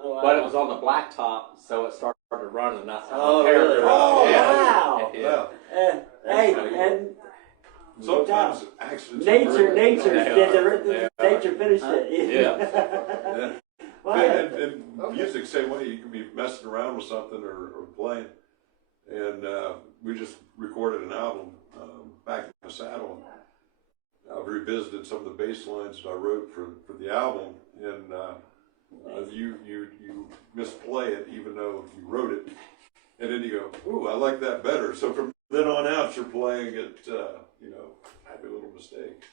Oh, wow. but it was on the black top, so it started to run, and that's how Oh, the hair really? grew. Oh, Yeah. wow. Yeah. Hey, That's and Sometimes accidents. nature They are. nature finished it. Yeah. Well, And music, same way. You can be messing around with something or playing. And we just recorded an album, Back in the Saddle. I've revisited some of the bass lines that I wrote for the album, and you misplay it even though you wrote it, and then you go, "Ooh, I like that better." So from then on out, you're playing it, happy little mistake.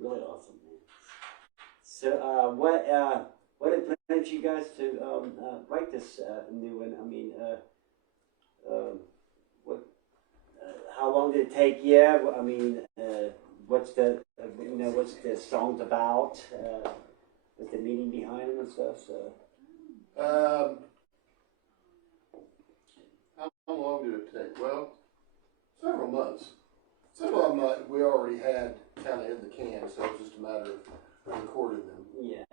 really awesome, man. So, what influenced you guys to write this new one? I mean, what? How long did it take you? I mean, what's the what's the songs about? What's the meaning behind them and stuff? So, How long did it take? Well, several months. Some of them we already had kind of in the can, so it was just a matter of recording them. yeah.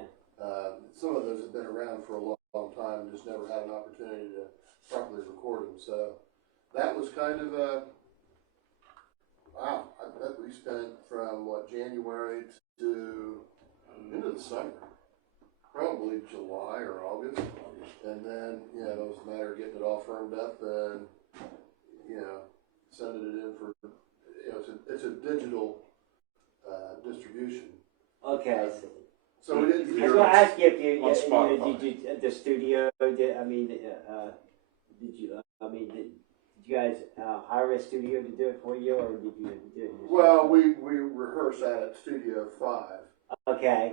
Some of those have been around for a long time and just never had an opportunity to properly record them. So that was kind of wow. I bet we spent from January to into the summer, probably July or August, and then it was a matter of getting it all firmed up and sending it in for it's a digital distribution. Okay. So we didn't. I was going to ask you if you, On Spotify. did you the studio? Did you guys hire a studio to do it for you, or did you do it yourself? Well, we rehearsed that at Studio 5. Okay.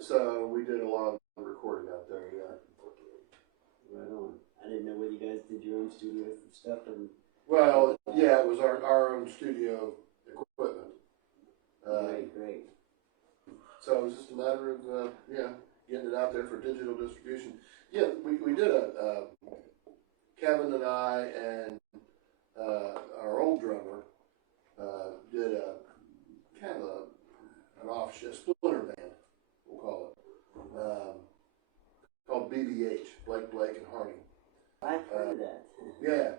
So we did a lot of recording out there, yeah. Right on. I didn't know whether you guys did your own studio stuff and. Well, yeah, it was our own studio equipment. Great. So it was just a matter of getting it out there for digital distribution. Yeah, we did Kevin and I and our old drummer did a kind of an offshoot splinter band, we'll call it, called BBH, Blake and Hardy. I've heard of that. Yeah.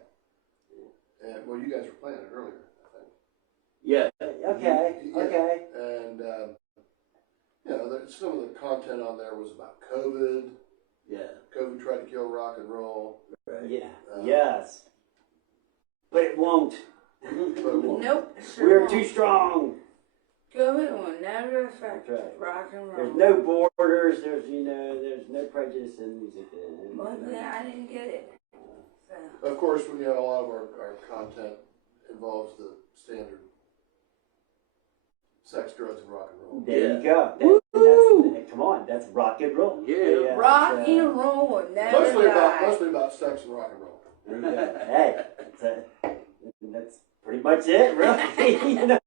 And well, you guys were playing it earlier, I think. Yeah. Okay. Yeah. Okay. And some of the content on there was about COVID. Yeah. COVID tried to kill rock and roll. Right. Yeah. Yes. But it won't. But it won't. Nope. Sure We're won't. too strong. COVID will never affect That's right. rock and roll. There's no borders. There's no prejudice in music. Well, yeah, I didn't get it. So. Of course, a lot of our content involves the standard sex, drugs, and rock and roll. There you go. Come on, that's rock and roll. Yeah. Rock and roll will never die. Mostly about sex and rock and roll. There you go. Hey, that's pretty much it, really.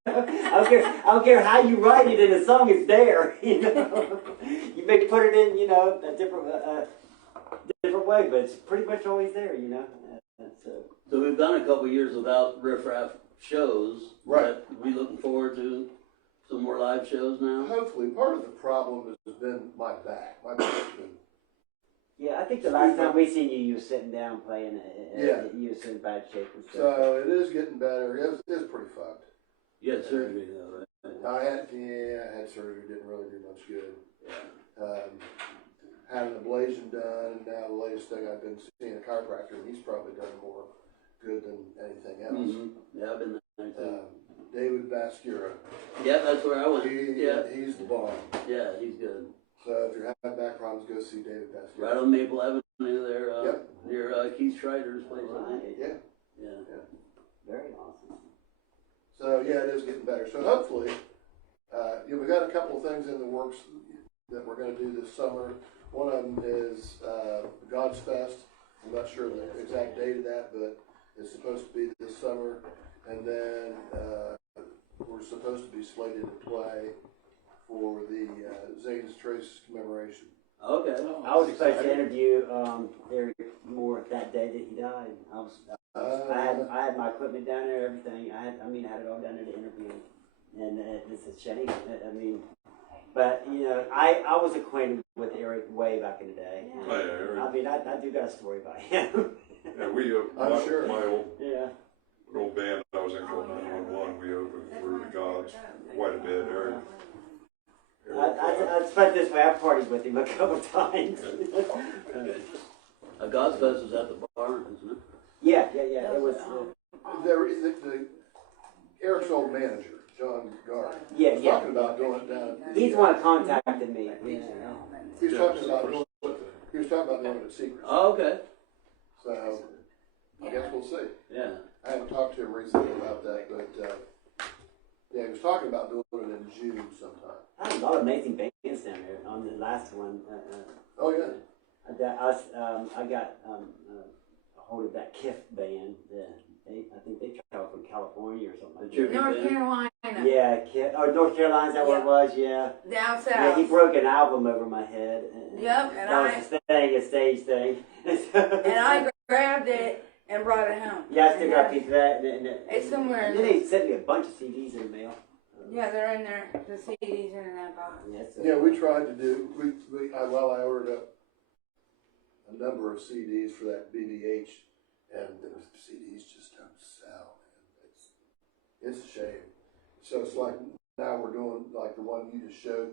I don't care how you write it in a song; it's there. You may put it in, a different way, but it's pretty much always there. So we've gone a couple years without Riff Raff shows. Right. But we looking forward to some more live shows now. Hopefully, part of the problem has been my back. My back's been Yeah, I think the last time we seen you, you were sitting down playing. Yeah. You was in bad shape and stuff. So it is getting better. It's pretty fucked. You had surgery though, right? I had surgery. Didn't really do much good. Had an ablation done, and now the latest thing I've been seeing a chiropractor, and he's probably done more good than anything else. Mm-hmm. Yeah, I've been there too. David Vascura. Yeah, that's where I went. He's the bomb. Yeah, he's good. So if you're having back problems, go see David Vascura. Right on Maple Avenue there, Yep. near Keith Schreider's place. I think. Yeah. Very awesome. So yeah, it is getting better. So hopefully, we got a couple of things in the works that we're going to do this summer. One of them is God's Fest. I'm not sure the exact date of that, but it's supposed to be this summer. And then we're supposed to be slated to play for the Zane's Trace commemoration. Okay. I was supposed to interview Eric Moore that day that he died. I had my equipment down there, everything. I had it all down there to interview him. And it's a shame. But I was acquainted with Eric way back in the day. Oh, yeah, Eric. I do got a story about him. Yeah, we, I'm sure. my Yeah. old band, I was in called 911, we opened for the Gods quite a bit, Eric. I'd put it this way, I partied with him a couple times. God's Fest is at the barn, isn't it? Yeah. It was. Eric's old manager, John Gard, Yeah. talking about doing it down. He's the one that contacted me. He was talking about doing it at Secrets. Oh, okay. So I guess we'll see. Yeah. I haven't talked to him recently about that, but he was talking about doing it in June sometime. I had a lot of amazing bands down there on the last one. Oh yeah. I got a hold of that KIF band. I think they traveled from California or something like that. North Carolina. Yeah, KIF. Oh, North Carolina, is that what it was? Yeah. Down south. Yeah, he broke an album over my head. Yep, and that was a stage thing. And I grabbed it and brought it home. Yeah, I still got a piece of that. It's somewhere in Then they sent me a bunch of CDs in the mail. Yeah, they're in there. The CDs are in that box. Yeah, we tried to do. I ordered up a number of CDs for that BBH, and the CDs just don't sell. Man. It's a shame. So it's like now we're doing like the one you just showed.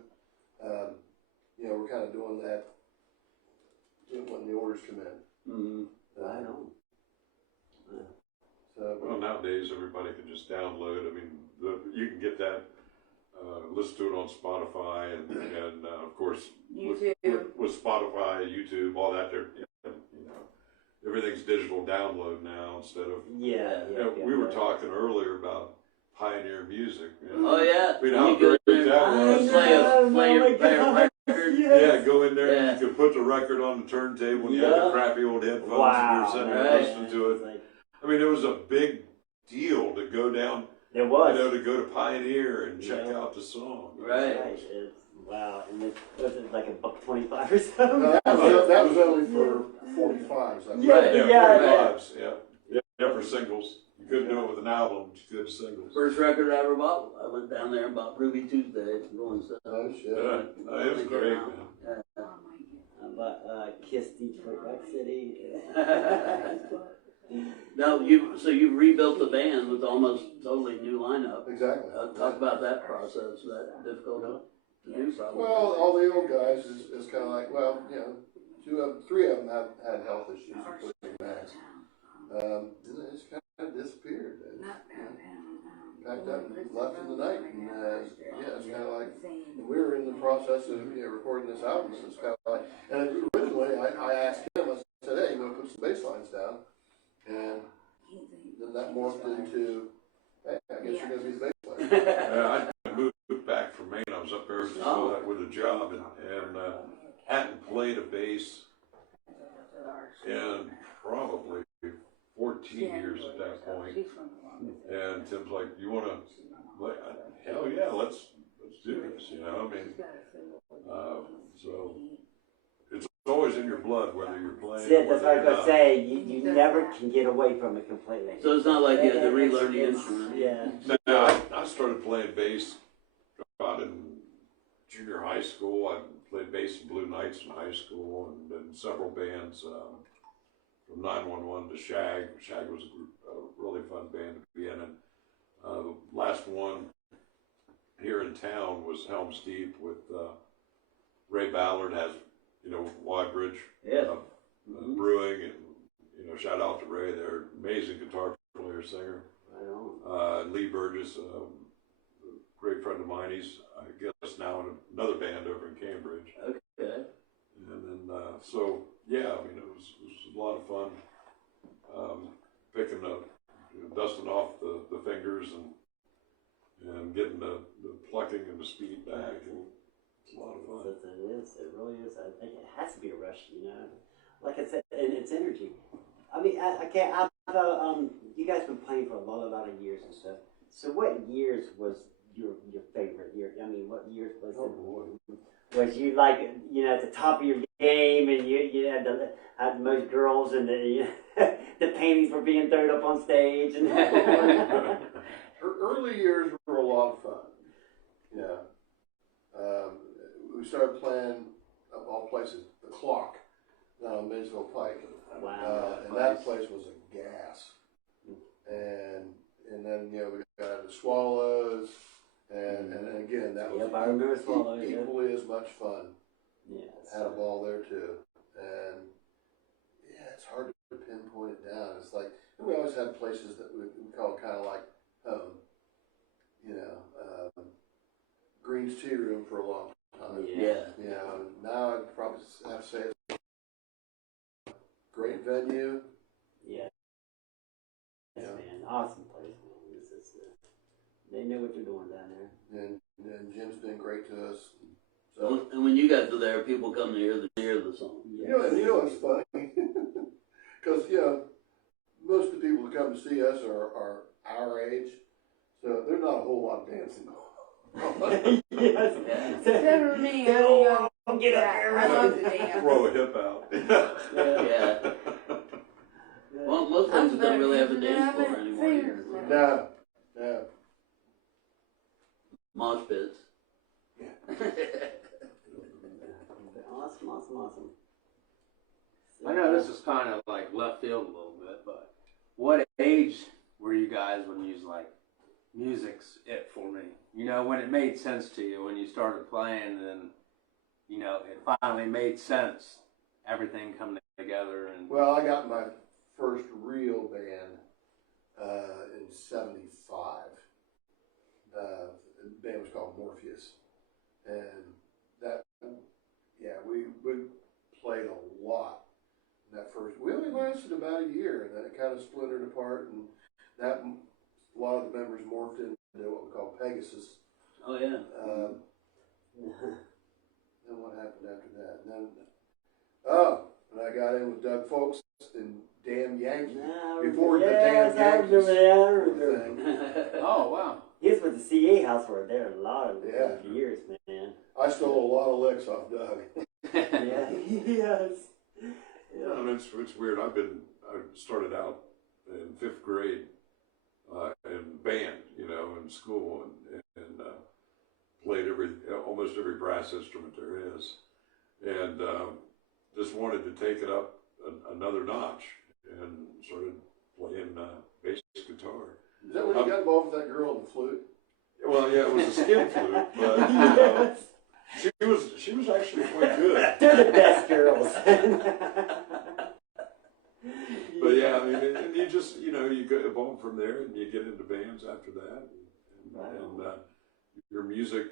We're kind of doing that when the orders come in. Mm-hmm. I know. Well, nowadays everybody can just download. I mean, you can get that, listen to it on Spotify, and of course YouTube. with Spotify, YouTube, all that. Everything's digital download now instead of. Yeah. We were talking earlier about Pioneer Music. Oh yeah. I mean, how great that was. Play a record. Yeah, go in there Yeah. and you can put the record on the turntable and you have the crappy old headphones and you're sitting there listening to it. I mean, it was a big deal to go down. There was. To go to Pioneer and check out the song. Right. Wow, and it was like $1.25 or something. No, that was only for 45s. Yeah, 45s. Yeah, for singles. You couldn't do it with an album, you could singles. First record I ever bought, I went down there and bought Ruby Tuesday. Going stuff. Oh shit. Yeah, it was great, man. I bought Kiss Detroit Rock City. Now you've rebuilt the band with almost totally new lineup. Exactly. Talk about that process. That difficult to do, probably. Well, all the old guys is kind of like, three of them have had health issues, including Max. And they just kind of disappeared. Packed up and left in the night. And it's kind of like we were in the process of recording this album. And it's kind of like, and originally I asked him. I said, "Hey, you want to put some bass lines down?" And then that morphed into, "Hey, I guess you're going to be the bass player." I moved back from Maine. I was up there with a job and hadn't played a bass in probably 14 years at that point. And Tim's like, "You want to?" Hell yeah, let's do this. I mean, so it's always in your blood whether you're playing. That's what I was going to say. You never can get away from it completely. So it's not like you had to relearn the instrument. Yeah. No, I started playing bass in junior high school. I played bass in Blue Knights in high school, and then several bands from 911 to Shag. Shag was a really fun band to be in. And the last one here in town was Helm's Deep with Ray Ballard has, Wide Bridge Brewing, and shout out to Ray. They're amazing guitar player, singer. Right on. Lee Burgess, a great friend of mine. He's, I guess, now in another band over in Cambridge. Okay. And then, it was a lot of fun. Picking dusting off the fingers and getting the plucking and the speed back, and it's a lot of fun. It is. It really is. I think it has to be a rush, Like I said, and it's energy. I mean, I can't. You guys been playing for a lot of years and stuff. So, what years was your favorite year? I mean, what years was it? Was you like at the top of your game, and you had the most girls, and the the paintings were being thrown up on stage, and Early years were a lot of fun. We started playing, of all places, the Clock down on Maysville Pike. wow, And that place was a gas. And then we got the Swallows, and again that was I remember Swallows, equally as much fun. Yeah, Had a ball there too, and it's hard to pinpoint it down. It's like we always had places that we call kind of like home. Green's Tea Room for a long time. Yeah. Now I'd probably have to say it's a great venue. Yeah. Yes, man, awesome place, man. This is, they know what they're doing down there. And Jim's been great to us. And when you guys are there, people come to hear the song. You know it's funny because most of the people who come to see us are our age, so there's not a whole lot of dancing going on. Yes. Except for me, Get up here, I love to dance. Throw a hip out. Yeah. Well, most places don't really have a dance floor anymore here. No. Mosh pits. Awesome. I know this is kind of like left field a little bit, but what age were you guys when you was like, music's it for me? When it made sense to you, when you started playing, and it finally made sense. Everything coming together, and Well, I got my first real band in '75. The band was called Morpheus, and that we played a lot. In that first, we only lasted about a year, and then it kind of splintered apart, and that a lot of the members morphed into what we call Pegasus. Oh yeah. Then what happened after that? And then I got in with Doug Folks and Damn Yankee before the Damn Yankees thing. oh wow, He was with the CA house for there a lot of years, man. I stole a lot of licks off Doug. Yeah, yes. It's weird. I started out in 5th grade in band, in school, and played almost every brass instrument there is, and just wanted to take it up another notch, and started playing bass guitar. Is that when you got involved with that girl on the flute? Well, yeah, it was a skin flute, but she was actually quite good. They're the best girls. But yeah, I mean, and you just you go evolve from there, and you get into bands after that, and your music.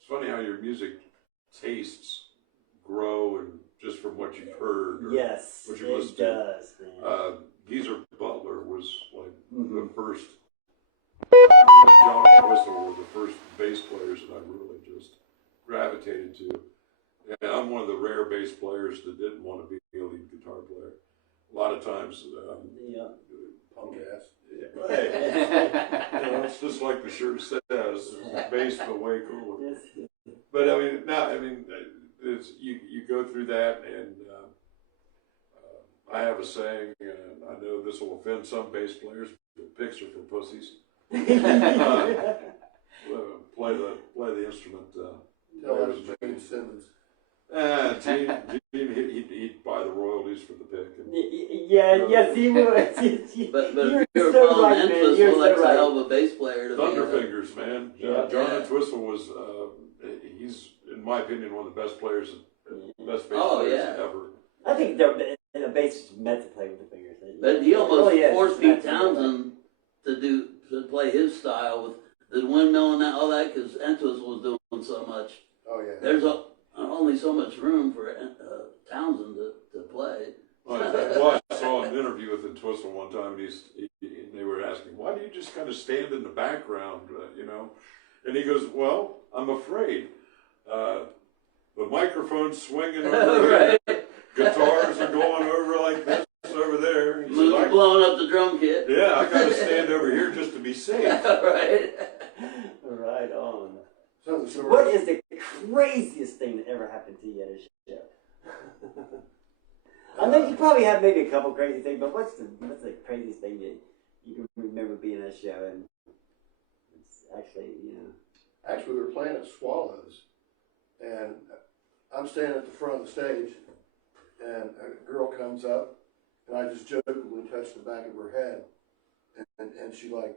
It's funny how your music tastes grow, and just from what you've heard, or yes, what you listened does, to. Man. Geezer Butler was like the first. John and Whistle were the first bass players that I really just gravitated to, and I'm one of the rare bass players that didn't want to be a lead guitar player. A lot of times, Punk ass. Hey, it's just like the shirt says, bass but way cooler. But I mean, it's, you go through that, and I have a saying, and I know this will offend some bass players, but picks are for pussies. Play the instrument. Tell that to Gene Simmons. Gene, he'd buy the royalties for the pick. And, Yes, he would. But You're if you're so following right, man. Entwistle, You're so that's a right. hell of a bass player to be. Thunderfingers, man. Yeah. John Yeah. Entwistle was, he's, in my opinion, one of the best players, best bass Oh, players yeah. ever. I think the bass is meant to play with the fingers. But he It almost really is. forced It's Pete meant to be Townsend to play his style with the windmill and all that, because Entwistle was doing so much. Oh, yeah. There's only so much room for Townsend to play. Well, I saw an interview with Entwistle one time, and they were asking, why do you just kind of stand in the background, you know? And he goes, well, I'm afraid. The microphone's swinging over Right. here. Guitars are going over like this over there. He says, Blowing up the drum kit. yeah, I got to stand over here just to be safe. Right. Right on. Some of the stories. What is the craziest thing that ever happened to you at a show? I know you probably have maybe a couple crazy things, but what's the craziest thing that you can remember being at a show and it's actually, you know? Actually, we were playing at Swallows, and I'm standing at the front of the stage, and a girl comes up, and I just jokingly touched the back of her head, and she like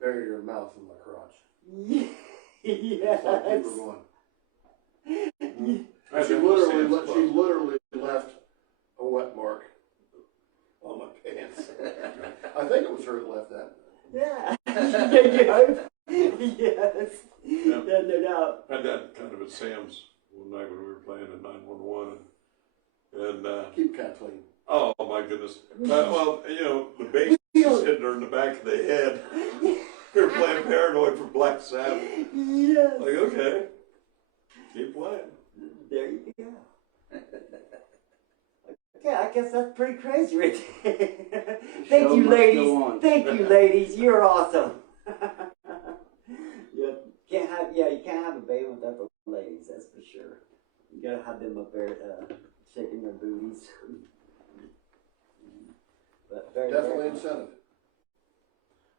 buried her mouth in my crotch. Yes. It's like people were going. I She think literally left a wet mark on my pants. I think it was her that left that. Yeah. Yeah, you hope. Yes. Yeah. No doubt. I had that kind of at Sam's one night when we were playing at 911. And, Keep kind of clean. oh my goodness. Well, you know, the bass was hitting her in the back of the head. We were playing Paranoid from Black Sabbath. Yes. Like, okay, keep playing. There you go. Okay, I guess that's pretty crazy right there. Thank show you, must ladies. go on. Thank you, ladies. You're awesome. You can't have a band without the ladies, that's for sure. You gotta have them up there shaking their booties. But very, Definitely very incentive.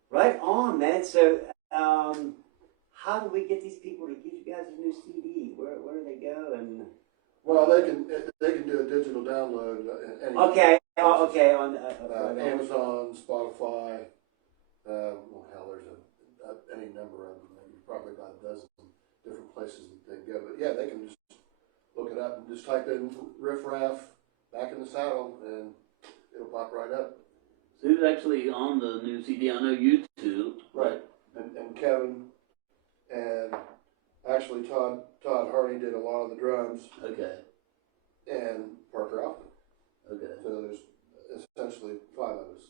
right on, man. So, how do we get these people to give you guys a new CD? Where do they go? And Well, they can do a digital download. okay, okay, on Amazon, Spotify. Well, hell, there's any number of them. Maybe probably about a dozen different places that they can go. But yeah, they can just look it up and just type in Riff Raff Back in the Saddle, and it'll pop right up. So who's actually on the new CD? I know you two. Right. And Kevin, and actually Todd Hardy did a lot of the drums, Okay. and Parker Alpha. Okay. So there's essentially 5 of us.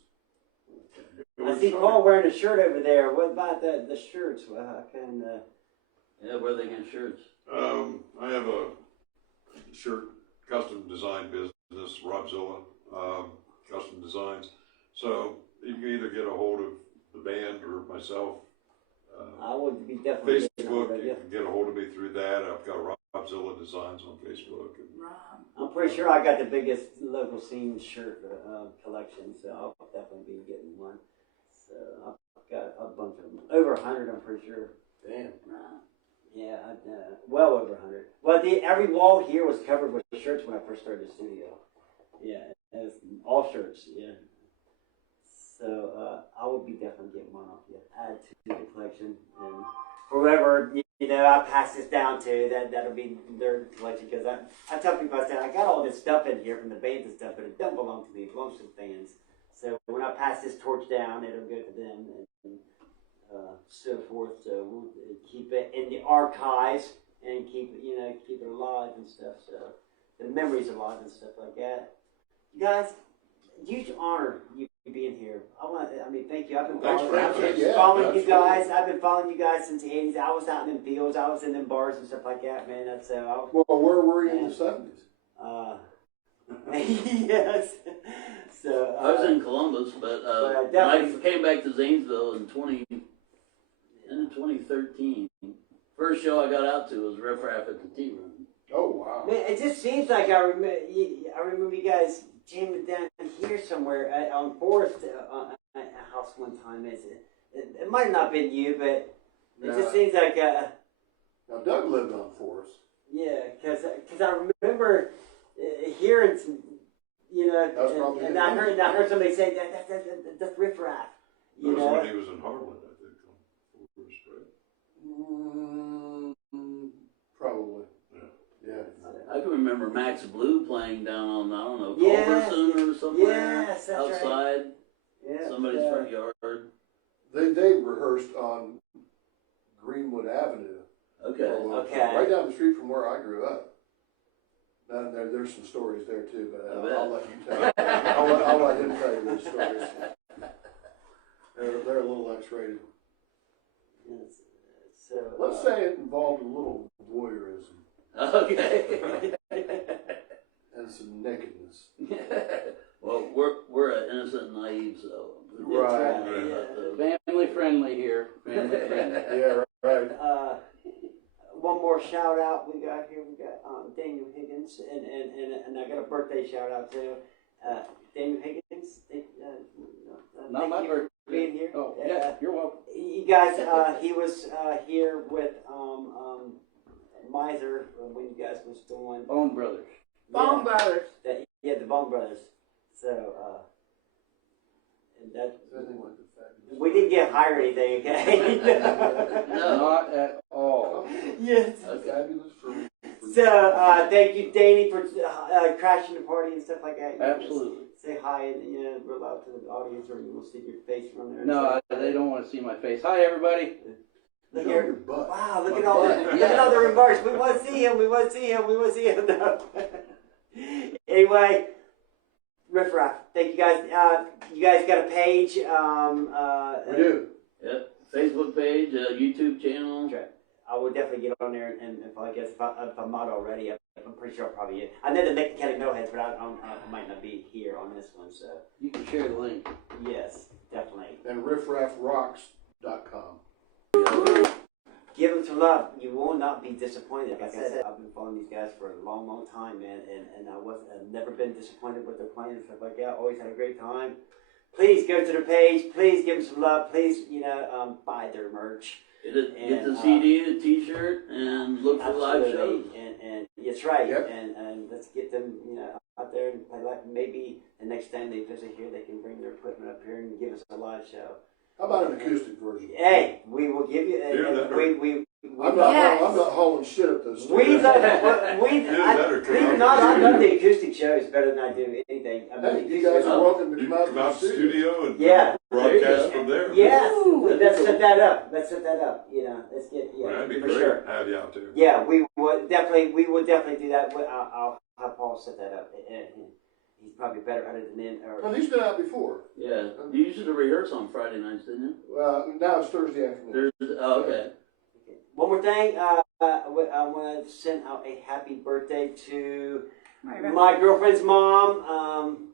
I see Paul wearing a shirt over there. What about the shirts? Well, how can Yeah, where they get shirts? I have a shirt custom design business, Robzilla, custom designs. So you can either get a hold of the band or myself. I would be definitely Facebook, you can get a hold of me through that. I've got Robzilla Designs on Facebook. I'm pretty sure I got the biggest local scene shirt collection, so I'll definitely be getting one. So I've got a bunch of them, over 100, I'm pretty sure. Damn. Yeah, well over 100. Well, every wall here was covered with shirts when I first started the studio. Yeah, it was all shirts. Yeah. So I would be definitely getting one off you. Add to the collection, and whoever I pass this down to, that'll be their collection. Because I tell people, I said I got all this stuff in here from the bands and stuff, but it doesn't belong to me. It belongs to the fans. So when I pass this torch down, it'll go to them and so forth. So we'll keep it in the archives and keep it alive and stuff. So the memories alive and stuff like that. You guys, huge honor you being here. Thank you. I've been Thanks for having us. following you guys. I've been following you guys since the 80s. I was out in them fields. I was in them bars and stuff like that, man. That's Well, where were you in the 70s? Yes. So I was in Columbus, but when I came back to Zanesville in 2013. First show I got out to was Riff Raff at the Tea Room. Oh, wow. Man, it just seems like I remember you guys jamming down here somewhere on Forest House one time. It might have not been you, but it just seems like Now, Doug lived on Forest. Yeah, because I remember hearing some, That was probably and it. I heard somebody say that's Rif Raf. That was when he was in Harlan, I think, on Forest, right? Probably. Yeah. I can remember Max Blue playing down on, I don't know, Yes. Culberson or somewhere. Yes, that's right. outside Yeah, somebody's front yard. They rehearsed on Greenwood Avenue. Okay. Okay. Right down the street from where I grew up. Now, there's some stories there too, but I bet. I'll let you tell. I'll let him tell you those stories. They're a little X-rated. Yes. So Let's say it involved a little voyeurism Okay. and some nakedness. Well, we're innocent and naive, so. Right. Yeah. Family friendly here. Family friendly. Yeah, right. one more shout out we got here. We got Daniel Higgins, and I got a birthday shout out to Daniel Higgins. Not thank my you for birthday. being here. Oh, yeah, you're welcome. You guys, he was here with Miser when you guys was doing Bone Brothers. Bone Brothers. the Bone Brothers. So and that Anything like the fabulous. we didn't get hired or anything, okay? No. Not at all. Yes. Fabulous for So thank you, Danny, for crashing the party and stuff like that. You Absolutely. just say hi and real loud to the audience, or you will see your face from there. No, they don't want to see my face. Hi, everybody. Look Show here. your butt. Wow, look at all the look at all the remarks. We want to see him. We want to see him. We want to see him. No. Anyway, Rif Raf. Thank you guys. You guys got a page. We do. Yep. Facebook page, YouTube channel. I will definitely get on there and if I guess if I'm not already, I'm pretty sure I probably is. I know the Macon County Metalheads, but I might not be here on this one. So You can share the link. yes, definitely. And riffraffrocks.com. Give them some love. You will not be disappointed. Like I said, I've been following these guys for a long, long time, man, and I've never been disappointed with their playing and stuff like that. Always had a great time. Please go to their page. Please give them some love. Please, buy their merch. Get the CD, the T-shirt, and look for live shows. And that's right. Yep. And let's get them, out there and play like maybe the next time they visit here, they can bring their equipment up here and give us a live show. How about an acoustic version? Hey, we will give you. I'm not hauling shit up those stairs. Believe it or not, I love the acoustic shows better than I do anything. Hey, you guys are welcome to You come out come to out the to the studio. studio and Yeah. broadcast from there. Yes, Ooh. let's set that up. Let's get Well, that'd be for great sure. to have you out there. Yeah, we would definitely do that. I'll have Paul set that up. And he's probably better at it than then. Well, he's been out before. Yeah. You used to rehearse on Friday nights, didn't you? Now it's Thursday afternoon. Oh, okay. One more thing, I want to send out a happy birthday to my girlfriend's mom,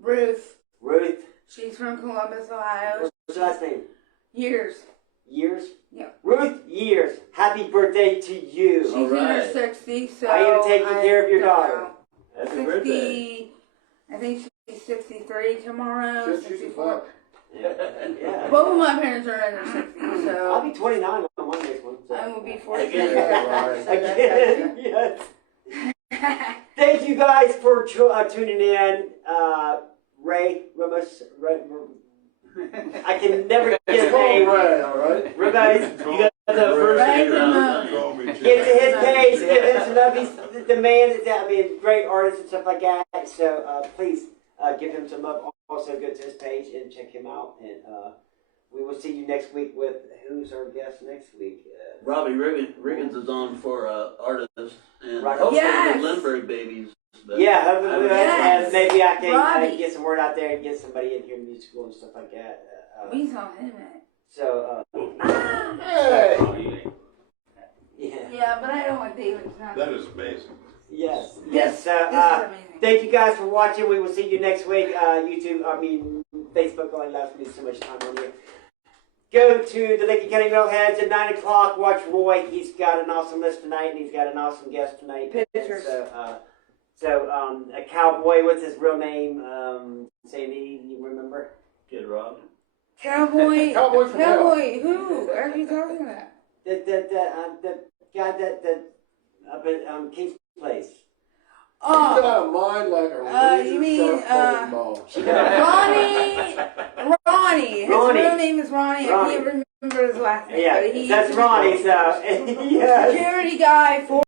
Ruth. Ruth. She's from Columbus, Ohio. What's her last name? Years. Years? Yeah. Ruth Years. Happy birthday to you. She's All in her right. 60s, so I am taking care of your don't daughter. know. Happy birthday. 60, I think she's 63 tomorrow, She's a 64. fuck. Yeah. Both of my parents are in their 60s, I'll so be 29 on my next one. So. I will be 43. Again. Again, yes. Thank you guys for tuning in. Ramos, I can never get his Call name. Ray, all right? Ramos, You got the first Right, name Ramos. down. Call me Jim. get to his page, give him some love. He's the man. Great artist and stuff like that. So please give him some love. Also go to his page and check him out. And we will see you next week with who's our guest next week. Robbie Riggins is on for artists and Right. hopefully Yes. the Lindbergh babies. But Yeah, hopefully, Yes. and maybe I can Robbie. get some word out there and get somebody in here musical and stuff like that. We saw him at. So, Hey! yeah. Yeah, but I don't want David to That is amazing. Yes. This, Yes. So, this is amazing. thank you guys for watching. We will see you next week. Facebook only allows me so much time on here. Go to the Lincoln County Metalheads at 9 o'clock. Watch Roy. He's got an awesome list tonight, and he's got an awesome guest tonight. Pictures. So, a cowboy. What's his real name? Sandy, you remember? Kid Rock. Cowboy. Cowboy from hell. Cowboy. Who are you talking about? The guy that up at King's Place. You Oh, got a mind like a you laser mean, sharp bowling ball. Ronnie. His Ronnie. real name is Ronnie. I Ronnie. can't remember his last name. Yeah, but he's that's a Ronnie's. Yes. security guy for